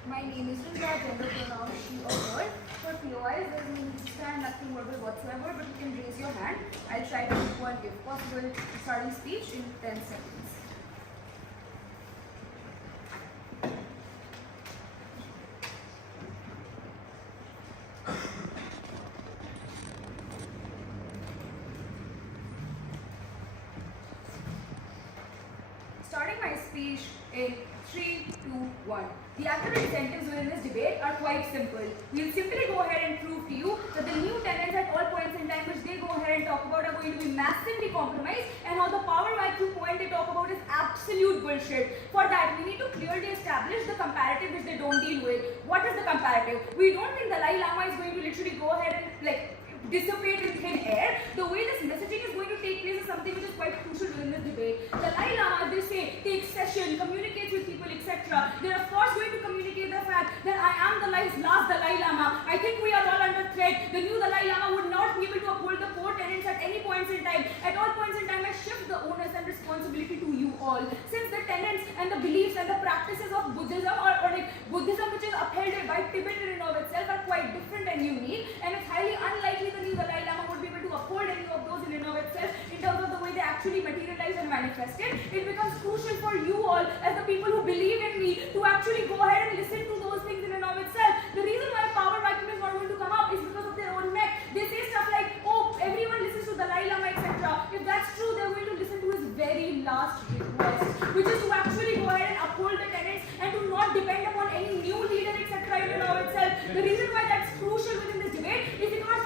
My name is Vrinda, gender pronouns she or her. For POIs, there is no need to stand, nothing verbal whatsoever, but you can raise your hand. I'll try to make one if possible, starting speech in 10 seconds. Starting my speech in 3, 2, 1. The academic incentives within this debate are quite simple. We'll simply go ahead and prove to you that the new tenants at all points in time which they go ahead and talk about are going to be massively compromised, and how the power vacuum point they talk about is absolute bullshit. For that, we need to clearly establish the comparative which they don't deal with. What is the comparative? We don't think Dalai Lama is going to literally go ahead and like dissipate in thin air. The way this messaging is going to take place is something which is quite crucial within this debate. The Dalai Lama, they say, takes session, communicates with people, etc. They're of course going to communicate the fact that I am the last Dalai Lama. I think we are all under threat. The new Dalai Lama would not be able to uphold the core tenets at any points in time. At all points in time, I shift the onus and responsibility to you all. Since the tenets and the beliefs and the practices of Buddhism or like Buddhism which is upheld by Tibet in and of itself are quite different and unique, and it's highly unlikely the new Dalai Lama would be able to uphold any of those in and of itself in terms of the way they actually materialize and manifested. It becomes crucial for you all as the people who believe in me to actually go ahead and listen to those things in and of itself. The reason why power vacuum is not going to come up is because of their own neck. They say stuff like, oh, everyone listens to Dalai Lama, etc. If that's true, they're going to listen to his very last request, which is to actually go ahead and uphold the tenets and to not depend upon any new leader, etc. in and of itself. The reason why that's crucial within this debate is because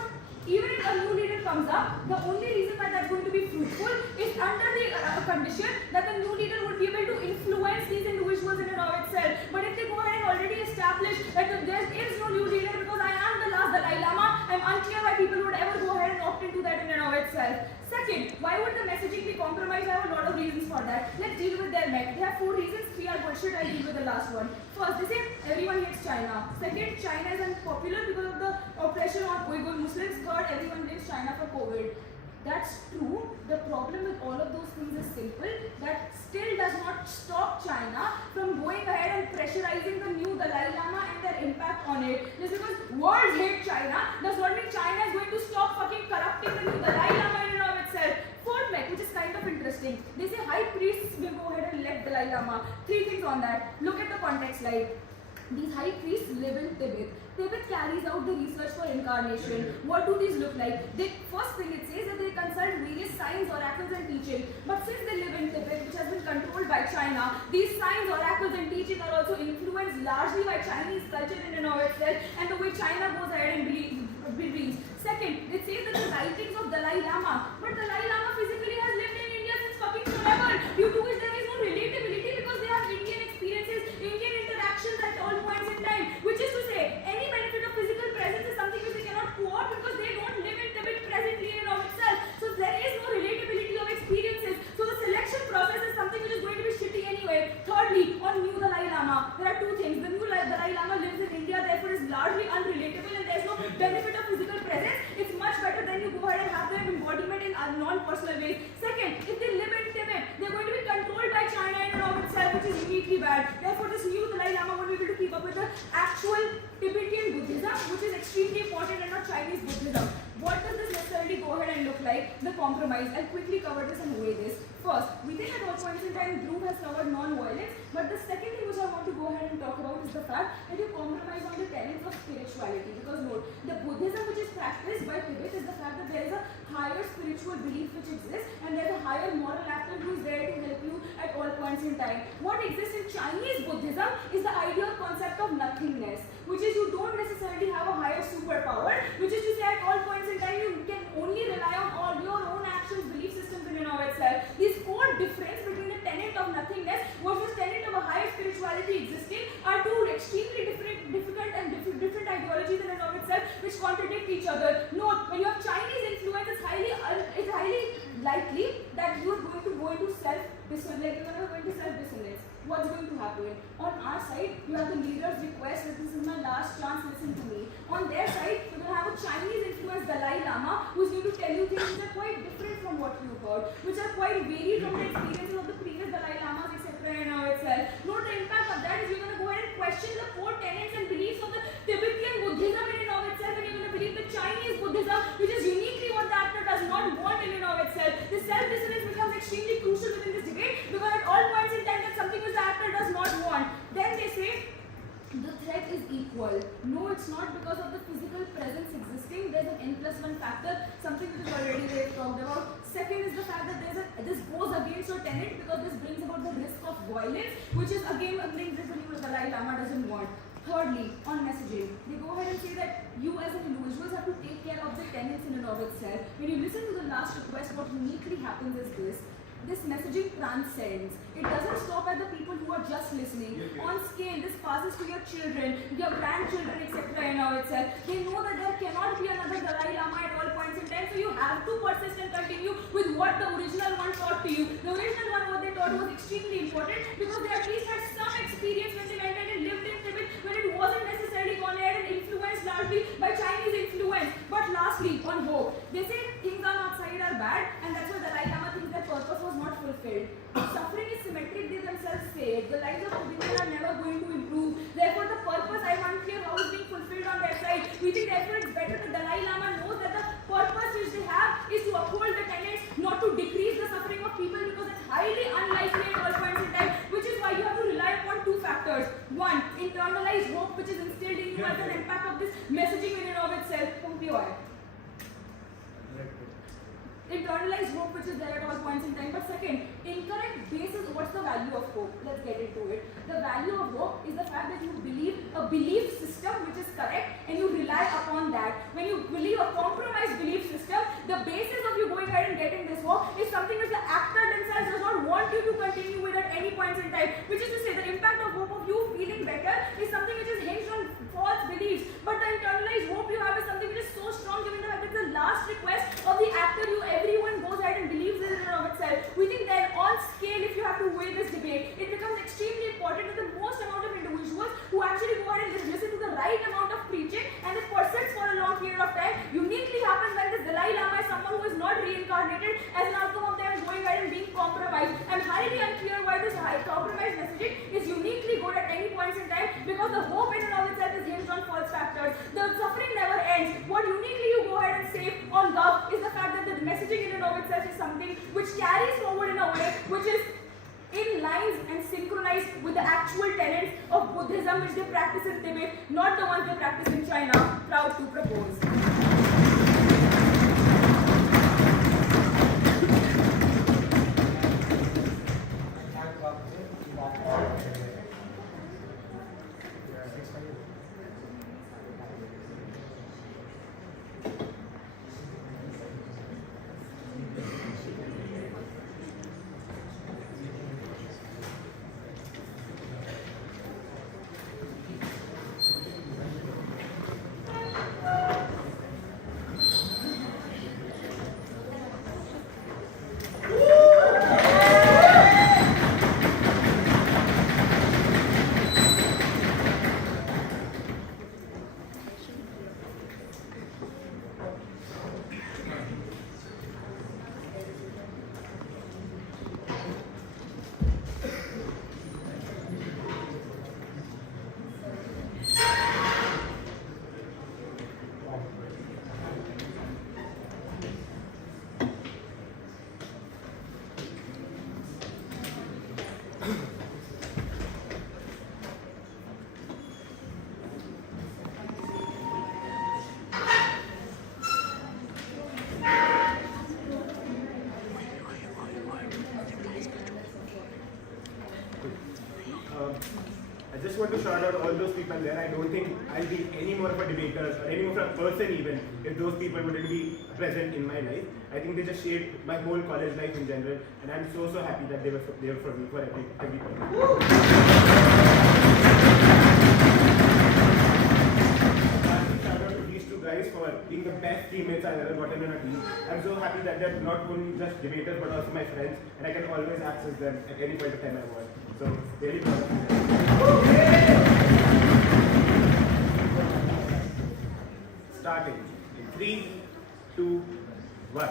even if a new leader comes up, the only reason why that's going to be fruitful is under the condition that the new leader would be able to influence these individuals in and of itself. But if they go ahead and already establish that there is no new leader because I am the last Dalai Lama, I'm unclear why people would ever go ahead and opt into that in and of itself. Second, why would the messaging be compromised? I have a lot of reasons for that. Let's deal with their neck. They have 4 reasons, 3 are bullshit. I'll deal with the last one. First, they say everyone hates China. Second, China is unpopular because of the oppression on Uyghur Muslims. Third, everyone blames China for COVID. That's true. The problem with all of those things is simple. That still does not stop China from going ahead and pressurizing the new Dalai Lama and their impact on it. Just because world hate China does not mean China is going to stop fucking corrupting the new Dalai Lama in and of itself. Fourth mech, which is kind of interesting. They say high priests will go ahead and let Dalai Lama. 3 things on that. Look at the context slide. These high priests live in Tibet. Tibet carries out the research for incarnation. What do these look like? First thing it says that they consult various signs, oracles and teaching. But since they live in Tibet, which has been controlled by China, these signs, oracles and teaching are also influenced largely by Chinese culture in and of itself and the way China goes ahead and believes. Second, it says that the writings of Dalai Lama. But Dalai Lama physically has lived in India since fucking forever. Due to which there is no relatability because they have Indian experiences, Indian interactions at all points in time. Which is to say, any benefit of physical presence is something which they cannot co-opt because they don't live in Tibet presently in and of itself. So there is no relatability of experiences. So the selection process is something which is going to be shitty anyway. Thirdly, on new Dalai Lama, there are 2 things. The new Dalai Lama lives in India, therefore is largely unrelatable and there is no benefit of physical presence. It's much better than you go ahead and have their embodiment in non-personal ways. Second, if they live in Tibet, they're going to be controlled by China in and of itself, which is uniquely bad. Therefore, this new Dalai Lama won't be able to keep up with the actual Tibetan Buddhism, which is extremely important and not Chinese Buddhism. What does this necessarily go ahead and look like? The compromise. I'll quickly cover this and weigh this. First, we think at all points in time Dhruv has covered non-violence, but the second thing which I want to go ahead and talk about is the fact that you compromise on the tenets of spirituality. Because note, the Buddhism which is practiced by Tibet is the fact that there is a higher spiritual belief which exists and there is a higher moral actor who is there to help you at all points in time. What exists in Chinese Buddhism is the idea or concept of nothingness, which is you don't necessarily have a higher superpower, which is to say at all points in time you can only rely on all your own actions, belief systems in and of itself. This core difference between the tenet of nothingness versus tenet of a higher spirituality existing are 2 extremely different ideologies in and of itself which contradict each other. Note, when you have Chinese influence, it's highly likely that you are going to go into self-dissonance. What's going to happen? On our side, you have the leader's request that this is my last chance, listen to me. On their side, you're going to have a Chinese influenced Dalai Lama who's going to tell you things which are quite different from what you heard, which are quite varied from the experiences of the previous Dalai Lamas, etc. in and of itself. Note the impact of that is you're going to go ahead and question the core tenets and beliefs of the Tibetan Buddhism in and of itself, and you're going to believe the Chinese Buddhism, which is uniquely what the actor does not want in and of itself. The self-dissonance becomes extremely crucial within this debate because at all points in time that's something which the actor does not want. Then they say the threat is equal. No, it's not because of the physical presence existing. There's an N+1 factor, something which is already they've talked about. Second is the fact that this goes against your tenet because this brings about the risk of violence, which is again something that the Dalai Lama doesn't want. Thirdly, on messaging, they go ahead and say that you as an individuals have to take care of the tenets in and of itself. When you listen to the last request, what uniquely happens is this messaging transcends. It doesn't stop at the people who are just listening. On scale, this passes to your children, your grandchildren, etc. in and of itself. They know that there cannot be another Dalai Lama at all points in time, so you have to persist and continue with what the original one taught to you. The original one, what they taught was extremely important because they at least had some experience when they went and lived in Tibet, when it wasn't necessarily gone ahead and influenced largely by Chinese influence. But lastly, on hope, they say things on outside are bad, and that's why Dalai Lama thinks their purpose was not fulfilled. Suffering is symmetric, they themselves say. The lives of people are never going to improve. Therefore, the purpose, I'm unclear how is being fulfilled on their side. We think therefore it's better the Dalai Lama knows that the purpose which they have is to uphold the tenets, not to decrease the suffering of people because it's highly unlikely at all points in time, which is why you have to rely upon 2 factors. One, internalized hope which is instilled in you as an impact of this messaging in and of itself. Internalized hope which is there at all points in time. But second, incorrect basis, what's the value of hope? Let's get into it. The value of hope is the fact that you believe a belief system which is correct and you rely upon that. When you believe a compromised belief system, the basis of you going ahead and getting this hope is something which the actor themselves does not want you to continue with at any points in time. Which is to say, the impact of hope of you feeling better is something which is hinged on false beliefs. But the internalized hope you have is something which is so strong given the fact that it's the last request of the actor everyone goes ahead and believes in and of itself. We think that on scale, if you have to weigh this debate, it becomes extremely important that the most amount of individuals who actually go ahead and listen to the right amount of preaching and it persists for a long period of time uniquely happens when this Dalai Lama is someone who is not reincarnated reincarnated as an outcome of them going ahead and being compromised. I'm highly unclear why this high compromised messaging is uniquely good at any points in time, because the hope in and of itself is hinged on false factors. The suffering never ends. What uniquely you go ahead and say on Gov is the fact that the messaging in and of itself is something which carries forward in a way which is in lines and synchronized with the actual tenets of Buddhism which they practice in Tibet, not the ones they practice in China, proud to propose. I just want to shout out all those people there. I don't think I'll be any more of a debater or any more of a person even if those people wouldn't be present in my life. I think they just shaped my whole college life in general, and I'm so happy that they were there for me, for everybody. Shout out to these two guys for being the best teammates I've ever gotten in a team. I'm so happy that they're not only just debaters but also my friends, and I can always access them at any point of time I want. So, very proud of them. Starting in 3, 2, 1.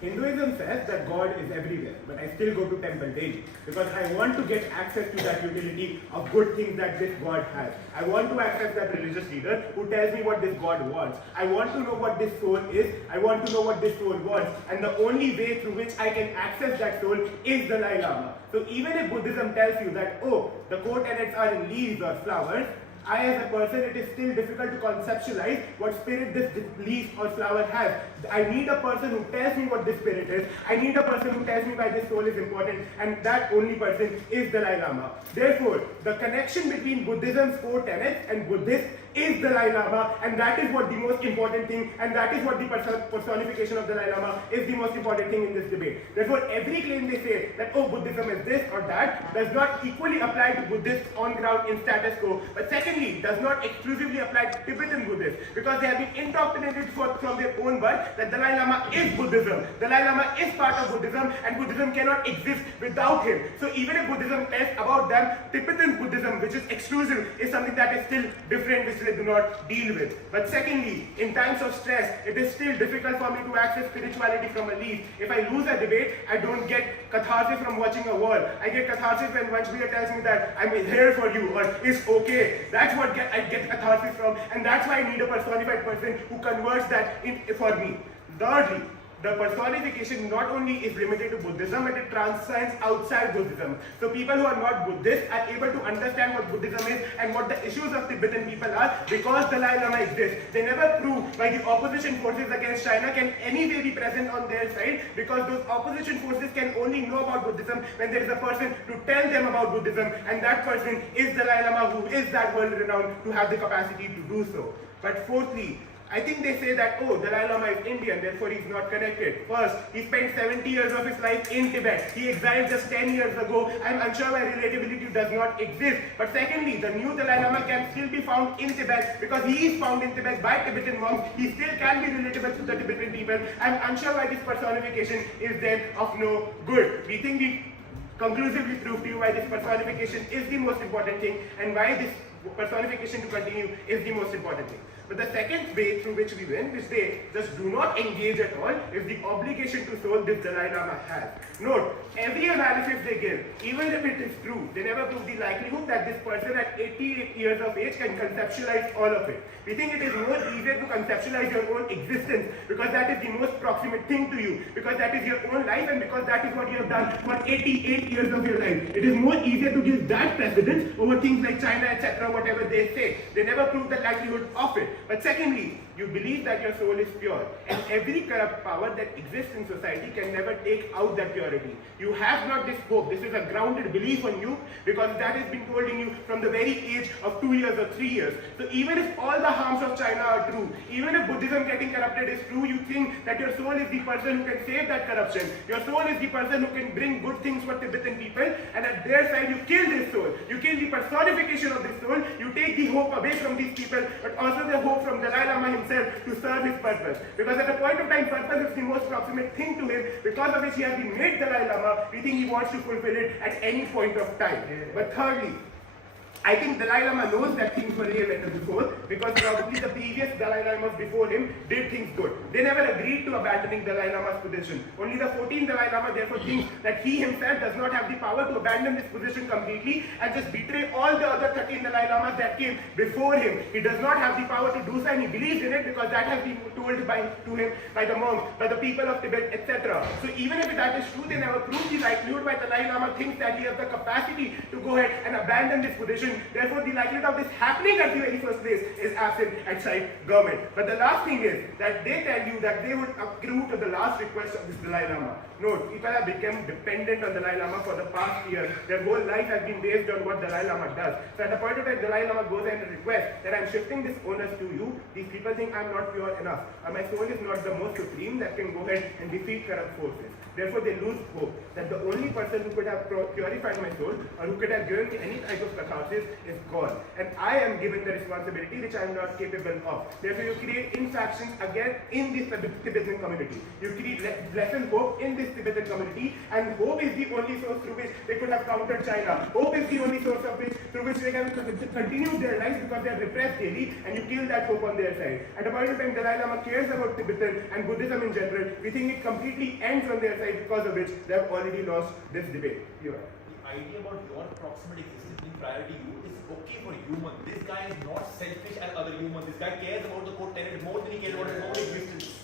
Hinduism says that God is everywhere, but I still go to temple daily because I want to get access to that utility of good things that this God has. I want to access that religious leader who tells me what this God wants. I want to know what this soul is. I want to know what this soul wants. And the only way through which I can access that soul is the Dalai Lama. So even if Buddhism tells you that, oh, the core tenets are in leaves or flowers, I as a person, it is still difficult to conceptualize what spirit this leaf or flower has. I need a person who tells me what this spirit is. I need a person who tells me why this soul is important, and that only person is Dalai Lama. Therefore, the connection between Buddhism's core tenets and Buddhist is Dalai Lama, and that is what the most important thing, and that is what the personification of Dalai Lama is the most important thing in this debate. Therefore, every claim they say that, oh, Buddhism is this or that, does not equally apply to Buddhists on ground in status quo, but secondly, does not exclusively apply to Tibetan Buddhists, because they have been indoctrinated from their own birth that Dalai Lama is Buddhism. Dalai Lama is part of Buddhism, and Buddhism cannot exist without him. So even if Buddhism tells about them, Tibetan Buddhism, which is exclusive, is something that is still different, which they do not deal with. But secondly, in times of stress, it is still difficult for me to access spirituality from a leaf. If I lose a debate, I don't get catharsis from watching a wall. I get catharsis when Vansh tells me that I'm here for you, or it's okay. That's what I get catharsis from, and that's why I need a personified person who converts that for me. Thirdly, the personification not only is limited to Buddhism, but it transcends outside Buddhism. So people who are not Buddhists are able to understand what Buddhism is and what the issues of Tibetan people are because Dalai Lama exists. They never prove why the opposition forces against China can anyway be present on their side, because those opposition forces can only know about Buddhism when there is a person to tell them about Buddhism, and that person is Dalai Lama, who is that world renowned to have the capacity to do so. But fourthly, I think they say that, oh, Dalai Lama is Indian, therefore he's not connected. First, he spent 70 years of his life in Tibet. He exiled just 10 years ago. I'm unsure why relatability does not exist. But secondly, the new Dalai Lama can still be found in Tibet because he is found in Tibet by Tibetan monks. He still can be relatable to the Tibetan people. I'm unsure why this personification is then of no good. We think we conclusively proved to you why this personification is the most important thing and why this personification to continue is the most important thing. But the second way through which we win, which they just do not engage at all, is the obligation to soul this Dalai Lama has. Note, every analysis they give, even if it is true, they never prove the likelihood that this person at 88 years of age can conceptualize all of it. We think it is more easier to conceptualize your own existence because that is the most proximate thing to you, because that is your own life and because that is what you have done for 88 years of your life. It is more easier to give that precedence over things like China, etc., whatever they say. They never prove the likelihood of it. But secondly, you believe that your soul is pure, and every corrupt power that exists in society can never take out that purity. You have not this hope. This is a grounded belief on you because that has been told in you from the very age of 2 years or 3 years. So even if all the harms of China are true, even if Buddhism getting corrupted is true, you think that your soul is the person who can save that corruption. Your soul is the person who can bring good things for Tibetan people, and at their side you kill this soul. You kill the personification of this soul. You take the hope away from these people, but also the hope from Dalai Lama himself to serve his purpose. Because at a point of time, purpose is the most proximate thing to him, because of which he has been made Dalai Lama. We think he wants to fulfill it at any point of time. But thirdly, I think Dalai Lama knows that things were real better before, because probably the previous Dalai Lamas before him did things good. They never agreed to abandoning Dalai Lama's position. Only the 14th Dalai Lama therefore thinks that he himself does not have the power to abandon this position completely and just betray all the other 13 Dalai Lamas that came before him. He does not have the power to do so, and he believes in it because that has been told to him by the monks, by the people of Tibet, etc. So even if that is true, they never prove the likelihood why Dalai Lama thinks that he has the capacity to go ahead and abandon this position. Therefore, the likelihood of this happening at the very first place is absent outside government. But the last thing is that they tell you that they would accrue to the last request of this Dalai Lama. Note, people have become dependent on Dalai Lama for the past year. Their whole life has been based on what Dalai Lama does. So at the point of time Dalai Lama goes and requests that I'm shifting this onus to you, these people think I'm not pure enough. My soul is not the most supreme that can go ahead and defeat corrupt forces. Therefore, they lose hope that the only person who could have purified my soul or who could have given me any type of catharsis is God. And I am given the responsibility which I am not capable of. Therefore, you create infractions again in this Tibetan community. You create lessen hope in this Tibetan community, and hope is the only source through which they could have countered China. Hope is the only source through which they can continue their lives, because they are repressed daily, and you kill that hope on their side. At a point in time, Dalai Lama cares about Tibetan and Buddhism in general. We think it completely ends on their side, because of which they have already lost this debate. You are. The idea about your proximate existence being prior to you is okay for human. This guy is not selfish as other humans. This guy cares about the core tenet more than he cares about his own existence.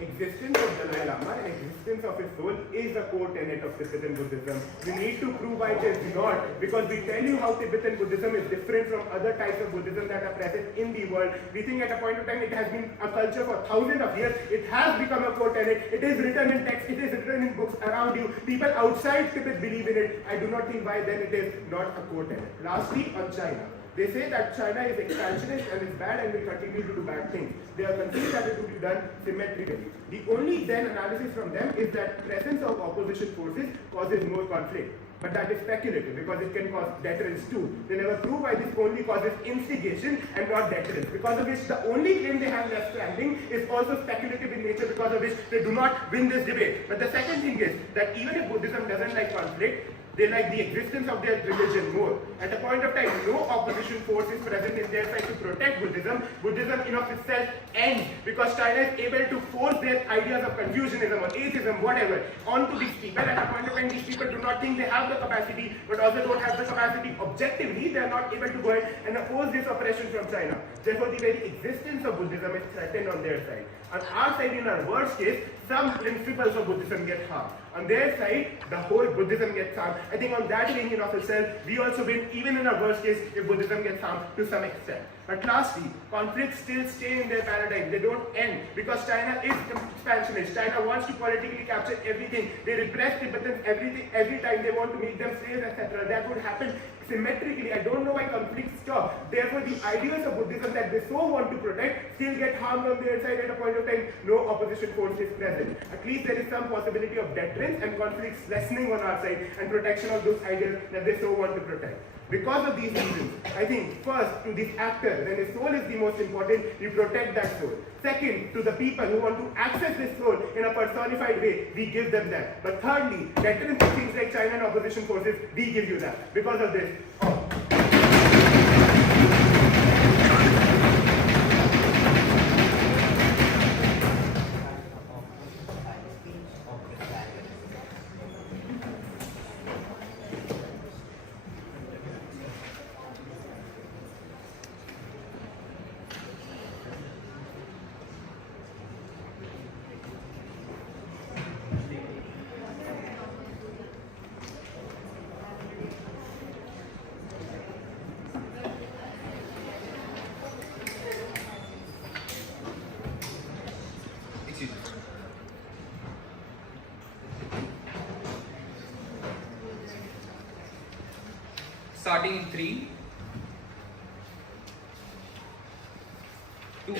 Existence of Dalai Lama and existence of his soul is a core tenet of Tibetan Buddhism. We need to prove why it is not, because we tell you how Tibetan Buddhism is different from other types of Buddhism that are present in the world. We think at a point of time it has been a culture for thousands of years. It has become a core tenet. It is written in text. It is written in books around you. People outside Tibet believe in it. I do not think why then it is not a core tenet. Lastly, on China. They say that China is expansionist and is bad and will continue to do bad things. They are convinced that it will be done symmetrically. The only then analysis from them is that presence of opposition forces causes more conflict. But that is speculative, because it can cause deterrence too. They never prove why this only causes instigation and not deterrence, because of which the only claim they have left standing is also speculative in nature, because of which they do not win this debate. But the second thing is that even if Buddhism doesn't like conflict, they like the existence of their religion more. At a point of time, no opposition force is present in their side to protect Buddhism. Buddhism in of itself ends because China is able to force their ideas of Confucianism or atheism, whatever, onto these people. At a point of time, these people do not think they have the capacity, but also don't have the capacity objectively. They are not able to go ahead and oppose this oppression from China. Therefore, the very existence of Buddhism is threatened on their side. On our side, in our worst case, some principles of Buddhism get harmed. On their side, the whole Buddhism gets harmed. I think on that range in of itself, we also win, even in our worst case, if Buddhism gets harmed to some extent. But lastly, conflicts still stay in their paradigm. They don't end, because China is expansionist. China wants to politically capture everything. They repress Tibetans every time they want to make them slaves, etc. That would happen symmetrically. I don't know why conflicts stop. Therefore, the ideas of Buddhism that they so want to protect still get harmed on their side. At a point of time, no opposition force is present. At least there is some possibility of deterrence and conflicts lessening on our side and protection of those ideals that they so want to protect. Because of these reasons, I think first, to this actor, when the soul is the most important, you protect that soul. Second, to the people who want to access this soul in a personified way, we give them that. But thirdly, deterrence to things like China and opposition forces, we give you that. Because of this, starting in 3, 2.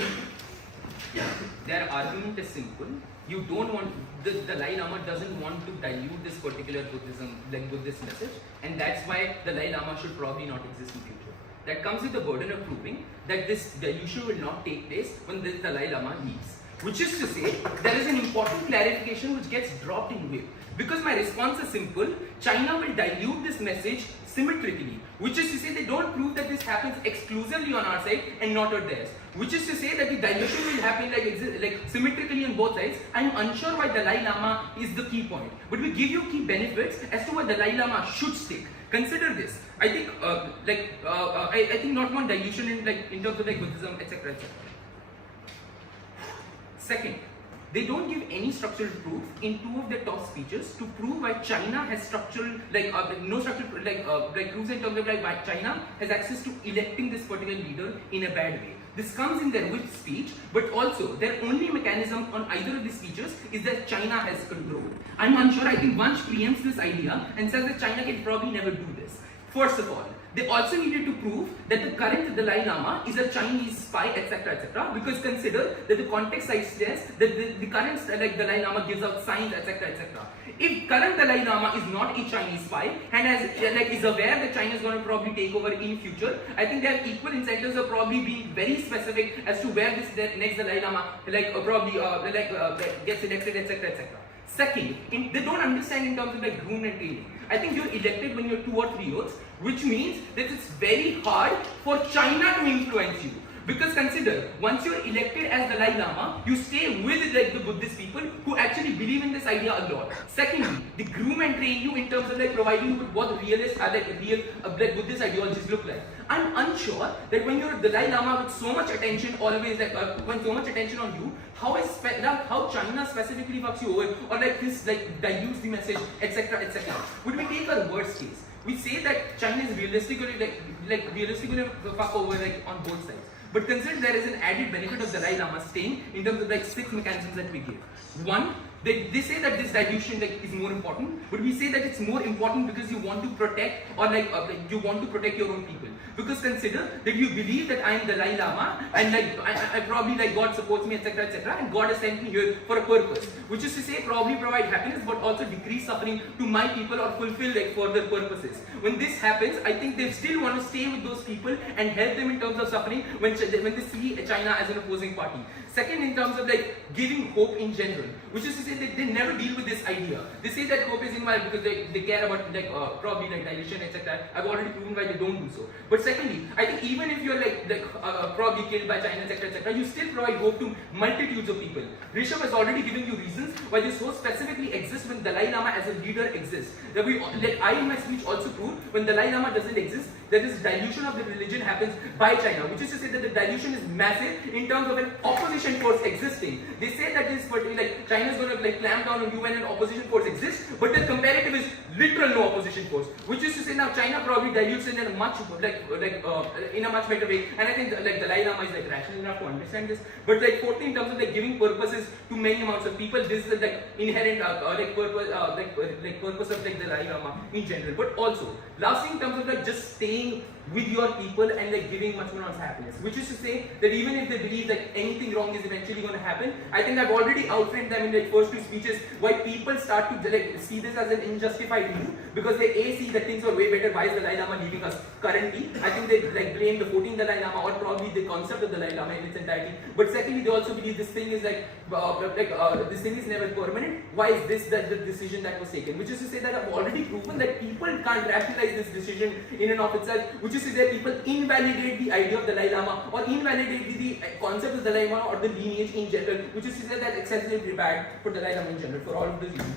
Their argument is simple. You don't want the Dalai Lama doesn't want to dilute this particular Buddhist message, and that's why the Dalai Lama should probably not exist in future. That comes with the burden of proving that this dilution will not take place when the Dalai Lama leaves. Which is to say, there is an important clarification which gets dropped in wave. Because my response is simple, China will dilute this message symmetrically. Which is to say, they don't prove that this happens exclusively on our side and not on theirs. Which is to say that the dilution will happen like symmetrically on both sides. I'm unsure why Dalai Lama is the key point. But we give you key benefits as to why Dalai Lama should stick. Consider this. I think, I think not one dilution in terms of Buddhism, etc., etc. Second, they don't give any structural proof in 2 of their top speeches to prove why China has structural, no structural, proofs in terms of why China has access to electing this particular leader in a bad way. This comes in their whip speech, but also their only mechanism on either of these speeches is that China has control. I'm unsure, I think Vansh preempts this idea and says that China can probably never do this. First of all, they also needed to prove that the current Dalai Lama is a Chinese spy, etc., etc. Because consider that the context suggests that the current Dalai Lama gives out signs, etc., etc. If current Dalai Lama is not a Chinese spy and is aware that China is going to probably take over in future, I think they have equal incentives of probably being very specific as to where this next Dalai Lama gets elected, etc., etc. Second, they don't understand in terms of groom and training. I think you're elected when you're 2 or 3 years, which means that it's very hard for China to influence you. Because consider, once you're elected as Dalai Lama, you stay with the Buddhist people who actually believe in this idea a lot. Secondly, they groom and train you in terms of providing you with what real Buddhist ideologies look like. I'm unsure that when you're Dalai Lama with so much attention, always when so much attention on you, how China specifically fucks you over or this dilutes the message, etc., etc. Would we take a worst case? We say that China is realistically realistically fuck over on both sides. But consider there is an added benefit of Dalai Lama staying in terms of 6 mechanisms that we give. One, they say that this dilution is more important, but we say that it's more important because you want to protect or you want to protect your own people. Because consider that you believe that I am Dalai Lama and I probably God supports me, etc., etc., and God has sent me here for a purpose, which is to say probably provide happiness but also decrease suffering to my people or fulfill further purposes. When this happens, I think they still want to stay with those people and help them in terms of suffering when they see China as an opposing party. Second, in terms of giving hope in general, which is to say that they never deal with this idea. They say that hope is invalid because they care about probably dilution, etc. I've already proven why they don't do so. But secondly, I think even if you're probably killed by China, etc., etc., you still provide hope to multitudes of people. Rishabh has already given you reasons why this hope specifically exists when Dalai Lama as a leader exists. That I in my speech also proved when Dalai Lama doesn't exist, that this dilution of the religion happens by China, which is to say that the dilution is massive in terms of an opposition force existing. They say that this China is going to clamp down on you when an opposition force exists, but the comparative is literal no opposition force, which is to say now China probably dilutes in a much in a much better way. And I think Dalai Lama is rational enough to understand this. But fourthly, in terms of giving purposes to many amounts of people, this is the inherent purpose of Dalai Lama in general. But also, lastly, in terms of just staying with your people and giving much more happiness, which is to say that even if they believe that anything wrong is eventually going to happen, I think I've already outframed them in first 2 speeches why people start to see this as an unjustified move because they see that things are way better. Why is Dalai Lama leaving us currently? I think they blame the 14th Dalai Lama or probably the concept of Dalai Lama in its entirety. But secondly, they also believe this thing is this thing is never permanent. Why is this the decision that was taken? Which is to say that I've already proven that people can't rationalize this decision in and of itself, which is to say that people invalidate the idea of Dalai Lama or invalidate the concept of Dalai Lama or the lineage in general, which is to say that it's excessively bad for Dalai Lama in general for all of these reasons.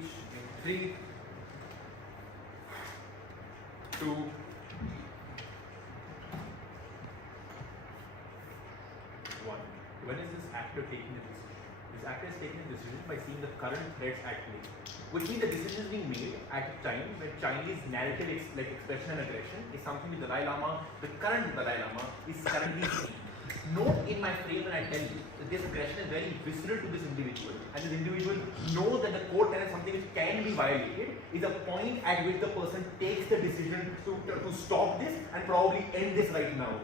speech in 3, 2, 1. When is this actor taking the decision? This actor is taking the decision by seeing the current threats at play, which means the decision is being made at a time when Chinese narrative expression and aggression is something the Dalai Lama, the current Dalai Lama, is currently seeing. Note in my frame when I tell you that this aggression is very visceral to this individual, and this individual knows that the core tenet, something which can be violated, is a point at which the person takes the decision to stop this and probably end this right now.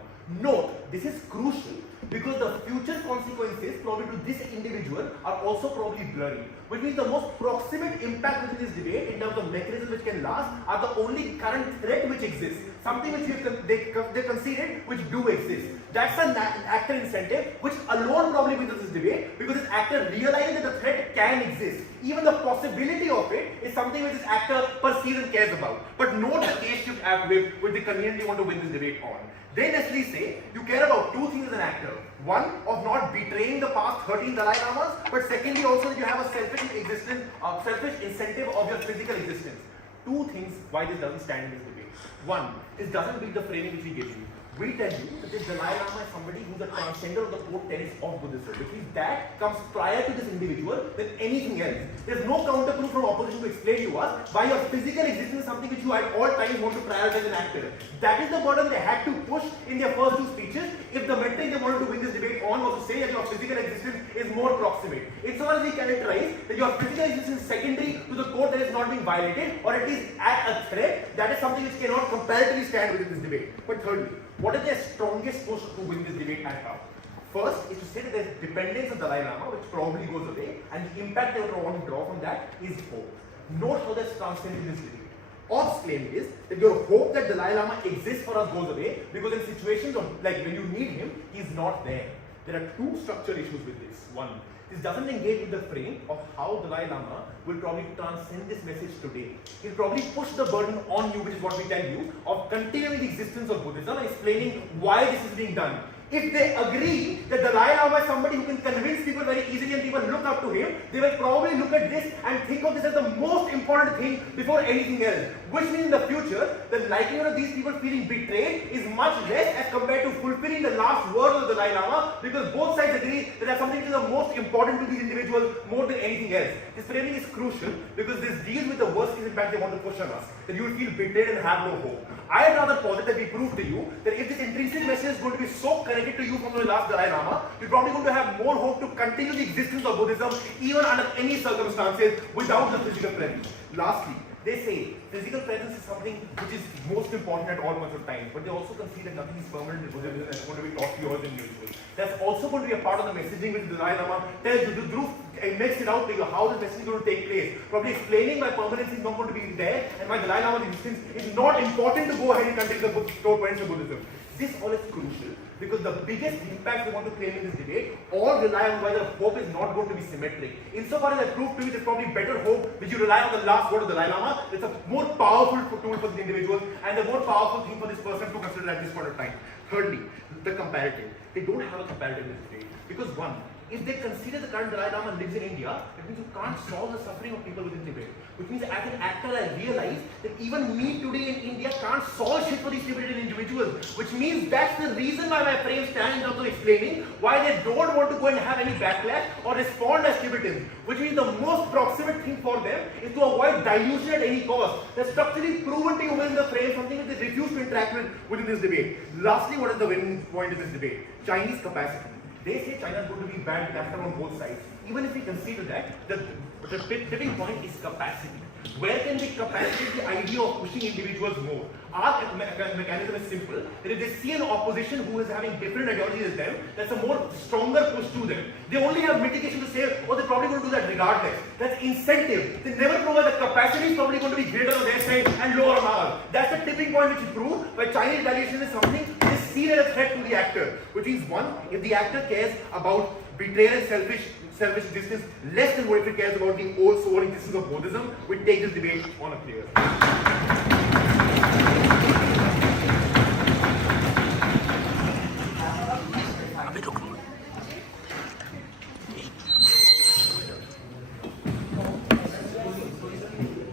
Note, this is crucial because the future consequences probably to this individual are also probably blurry, which means the most proximate impact within this debate in terms of mechanisms which can last are the only current threat which exists, something which they conceded which do exist. That's an actor incentive which alone probably wins this debate because this actor realizes that the threat can exist. Even the possibility of it is something which this actor perceives and cares about. But note the case shift act which they conveniently want to win this debate on. They necessarily say you care about two things as an actor. One, of not betraying the past 13 Dalai Lamas, but secondly also that you have a selfish incentive of your physical existence. Two things why this doesn't stand in this debate. One, this doesn't beat the framing which we give you. We tell you that this Dalai Lama is somebody who's a transcender of the core tenets of Buddhism, which means that comes prior to this individual than anything else. There's no counter proof from opposition to explain to us why your physical existence is something which you at all times want to prioritize an actor. That is the burden they had to push in their first two speeches if the metric they wanted to win this debate on was to say that your physical existence is more proximate. Insofar as we characterize that your physical existence is secondary to the core that is not being violated or at least at a threat, that is something which cannot comparatively stand within this debate. But thirdly, what is their strongest push to win this debate and how? First is to say that there is dependence on Dalai Lama, which probably goes away, and the impact they want to draw from that is hope. Note how that's transcended in this debate. Obb's claim is that your hope that Dalai Lama exists for us goes away because in situations of like when you need him, he's not there. There are two structural issues with this. One, this doesn't engage with the frame of how Dalai Lama will probably transcend this message today. He'll probably push the burden on you, which is what we tell you, of continuing the existence of Buddhism and explaining why this is being done. If they agree that Dalai Lama is somebody who can convince people very easily and people look up to him, they will probably look at this and think of this as the most important thing before anything else. Which means in the future, the likelihood of these people feeling betrayed is much less as compared to fulfilling the last word of the Dalai Lama because both sides agree that that's something which is the most important to these individuals more than anything else. This framing is crucial because this deals with the worst case impact they want to push on us, that you will feel betrayed and have no hope. I would rather posit that we prove to you that if this intrinsic message is going to be so connected to you from the last Dalai Lama, you're probably going to have more hope to continue the existence of Buddhism even under any circumstances without the physical presence. Lastly, they say physical presence is something which is most important at all points of time, but they also concede that nothing is permanent in Buddhism and it's going to be taught to you as usual. That's also going to be a part of the messaging which the Dalai Lama tells you. Dhruv makes it out to you how the messaging is going to take place, probably explaining why permanency is not going to be there and why Dalai Lama's existence is not important to go ahead and continue the core points of Buddhism. This all is crucial because the biggest impact we want to claim in this debate all rely on whether hope is not going to be symmetric. Insofar as I proved to you there's probably better hope which you rely on the last word of the Dalai Lama, it's a more powerful tool for the individual and a more powerful thing for this person to consider at this point of time. Thirdly, the comparative. They don't have a comparative in this debate because one, if they consider the current Dalai Lama lives in India, it means you can't solve the suffering of people within Tibet. Which means as an actor I realize that even me today in India can't solve shit for these Tibetan individuals. Which means that's the reason why my frame stands in terms of explaining why they don't want to go and have any backlash or respond as Tibetans. Which means the most proximate thing for them is to avoid dilution at any cost. That's structurally proven to you within the frame, something that they refuse to interact with within this debate. Lastly, what is the winning point in this debate? Chinese capacity. They say China is going to be bad captain on both sides. Even if we consider that, the tipping point is capacity. Where can we capacitate the idea of pushing individuals more? Our mechanism is simple. That if they see an opposition who is having different ideologies as them, that's a more stronger push to them. They only have mitigation to say, oh, they're probably going to do that regardless. That's incentive. They never prove that the capacity is probably going to be greater on their side and lower on ours. That's the tipping point which is proved by Chinese retaliation is something that is seen as a threat to the actor. Which means one, if the actor cares about betrayal and selfish existence less than what if it cares about the old soul existence of Buddhism, we take this debate on a clear.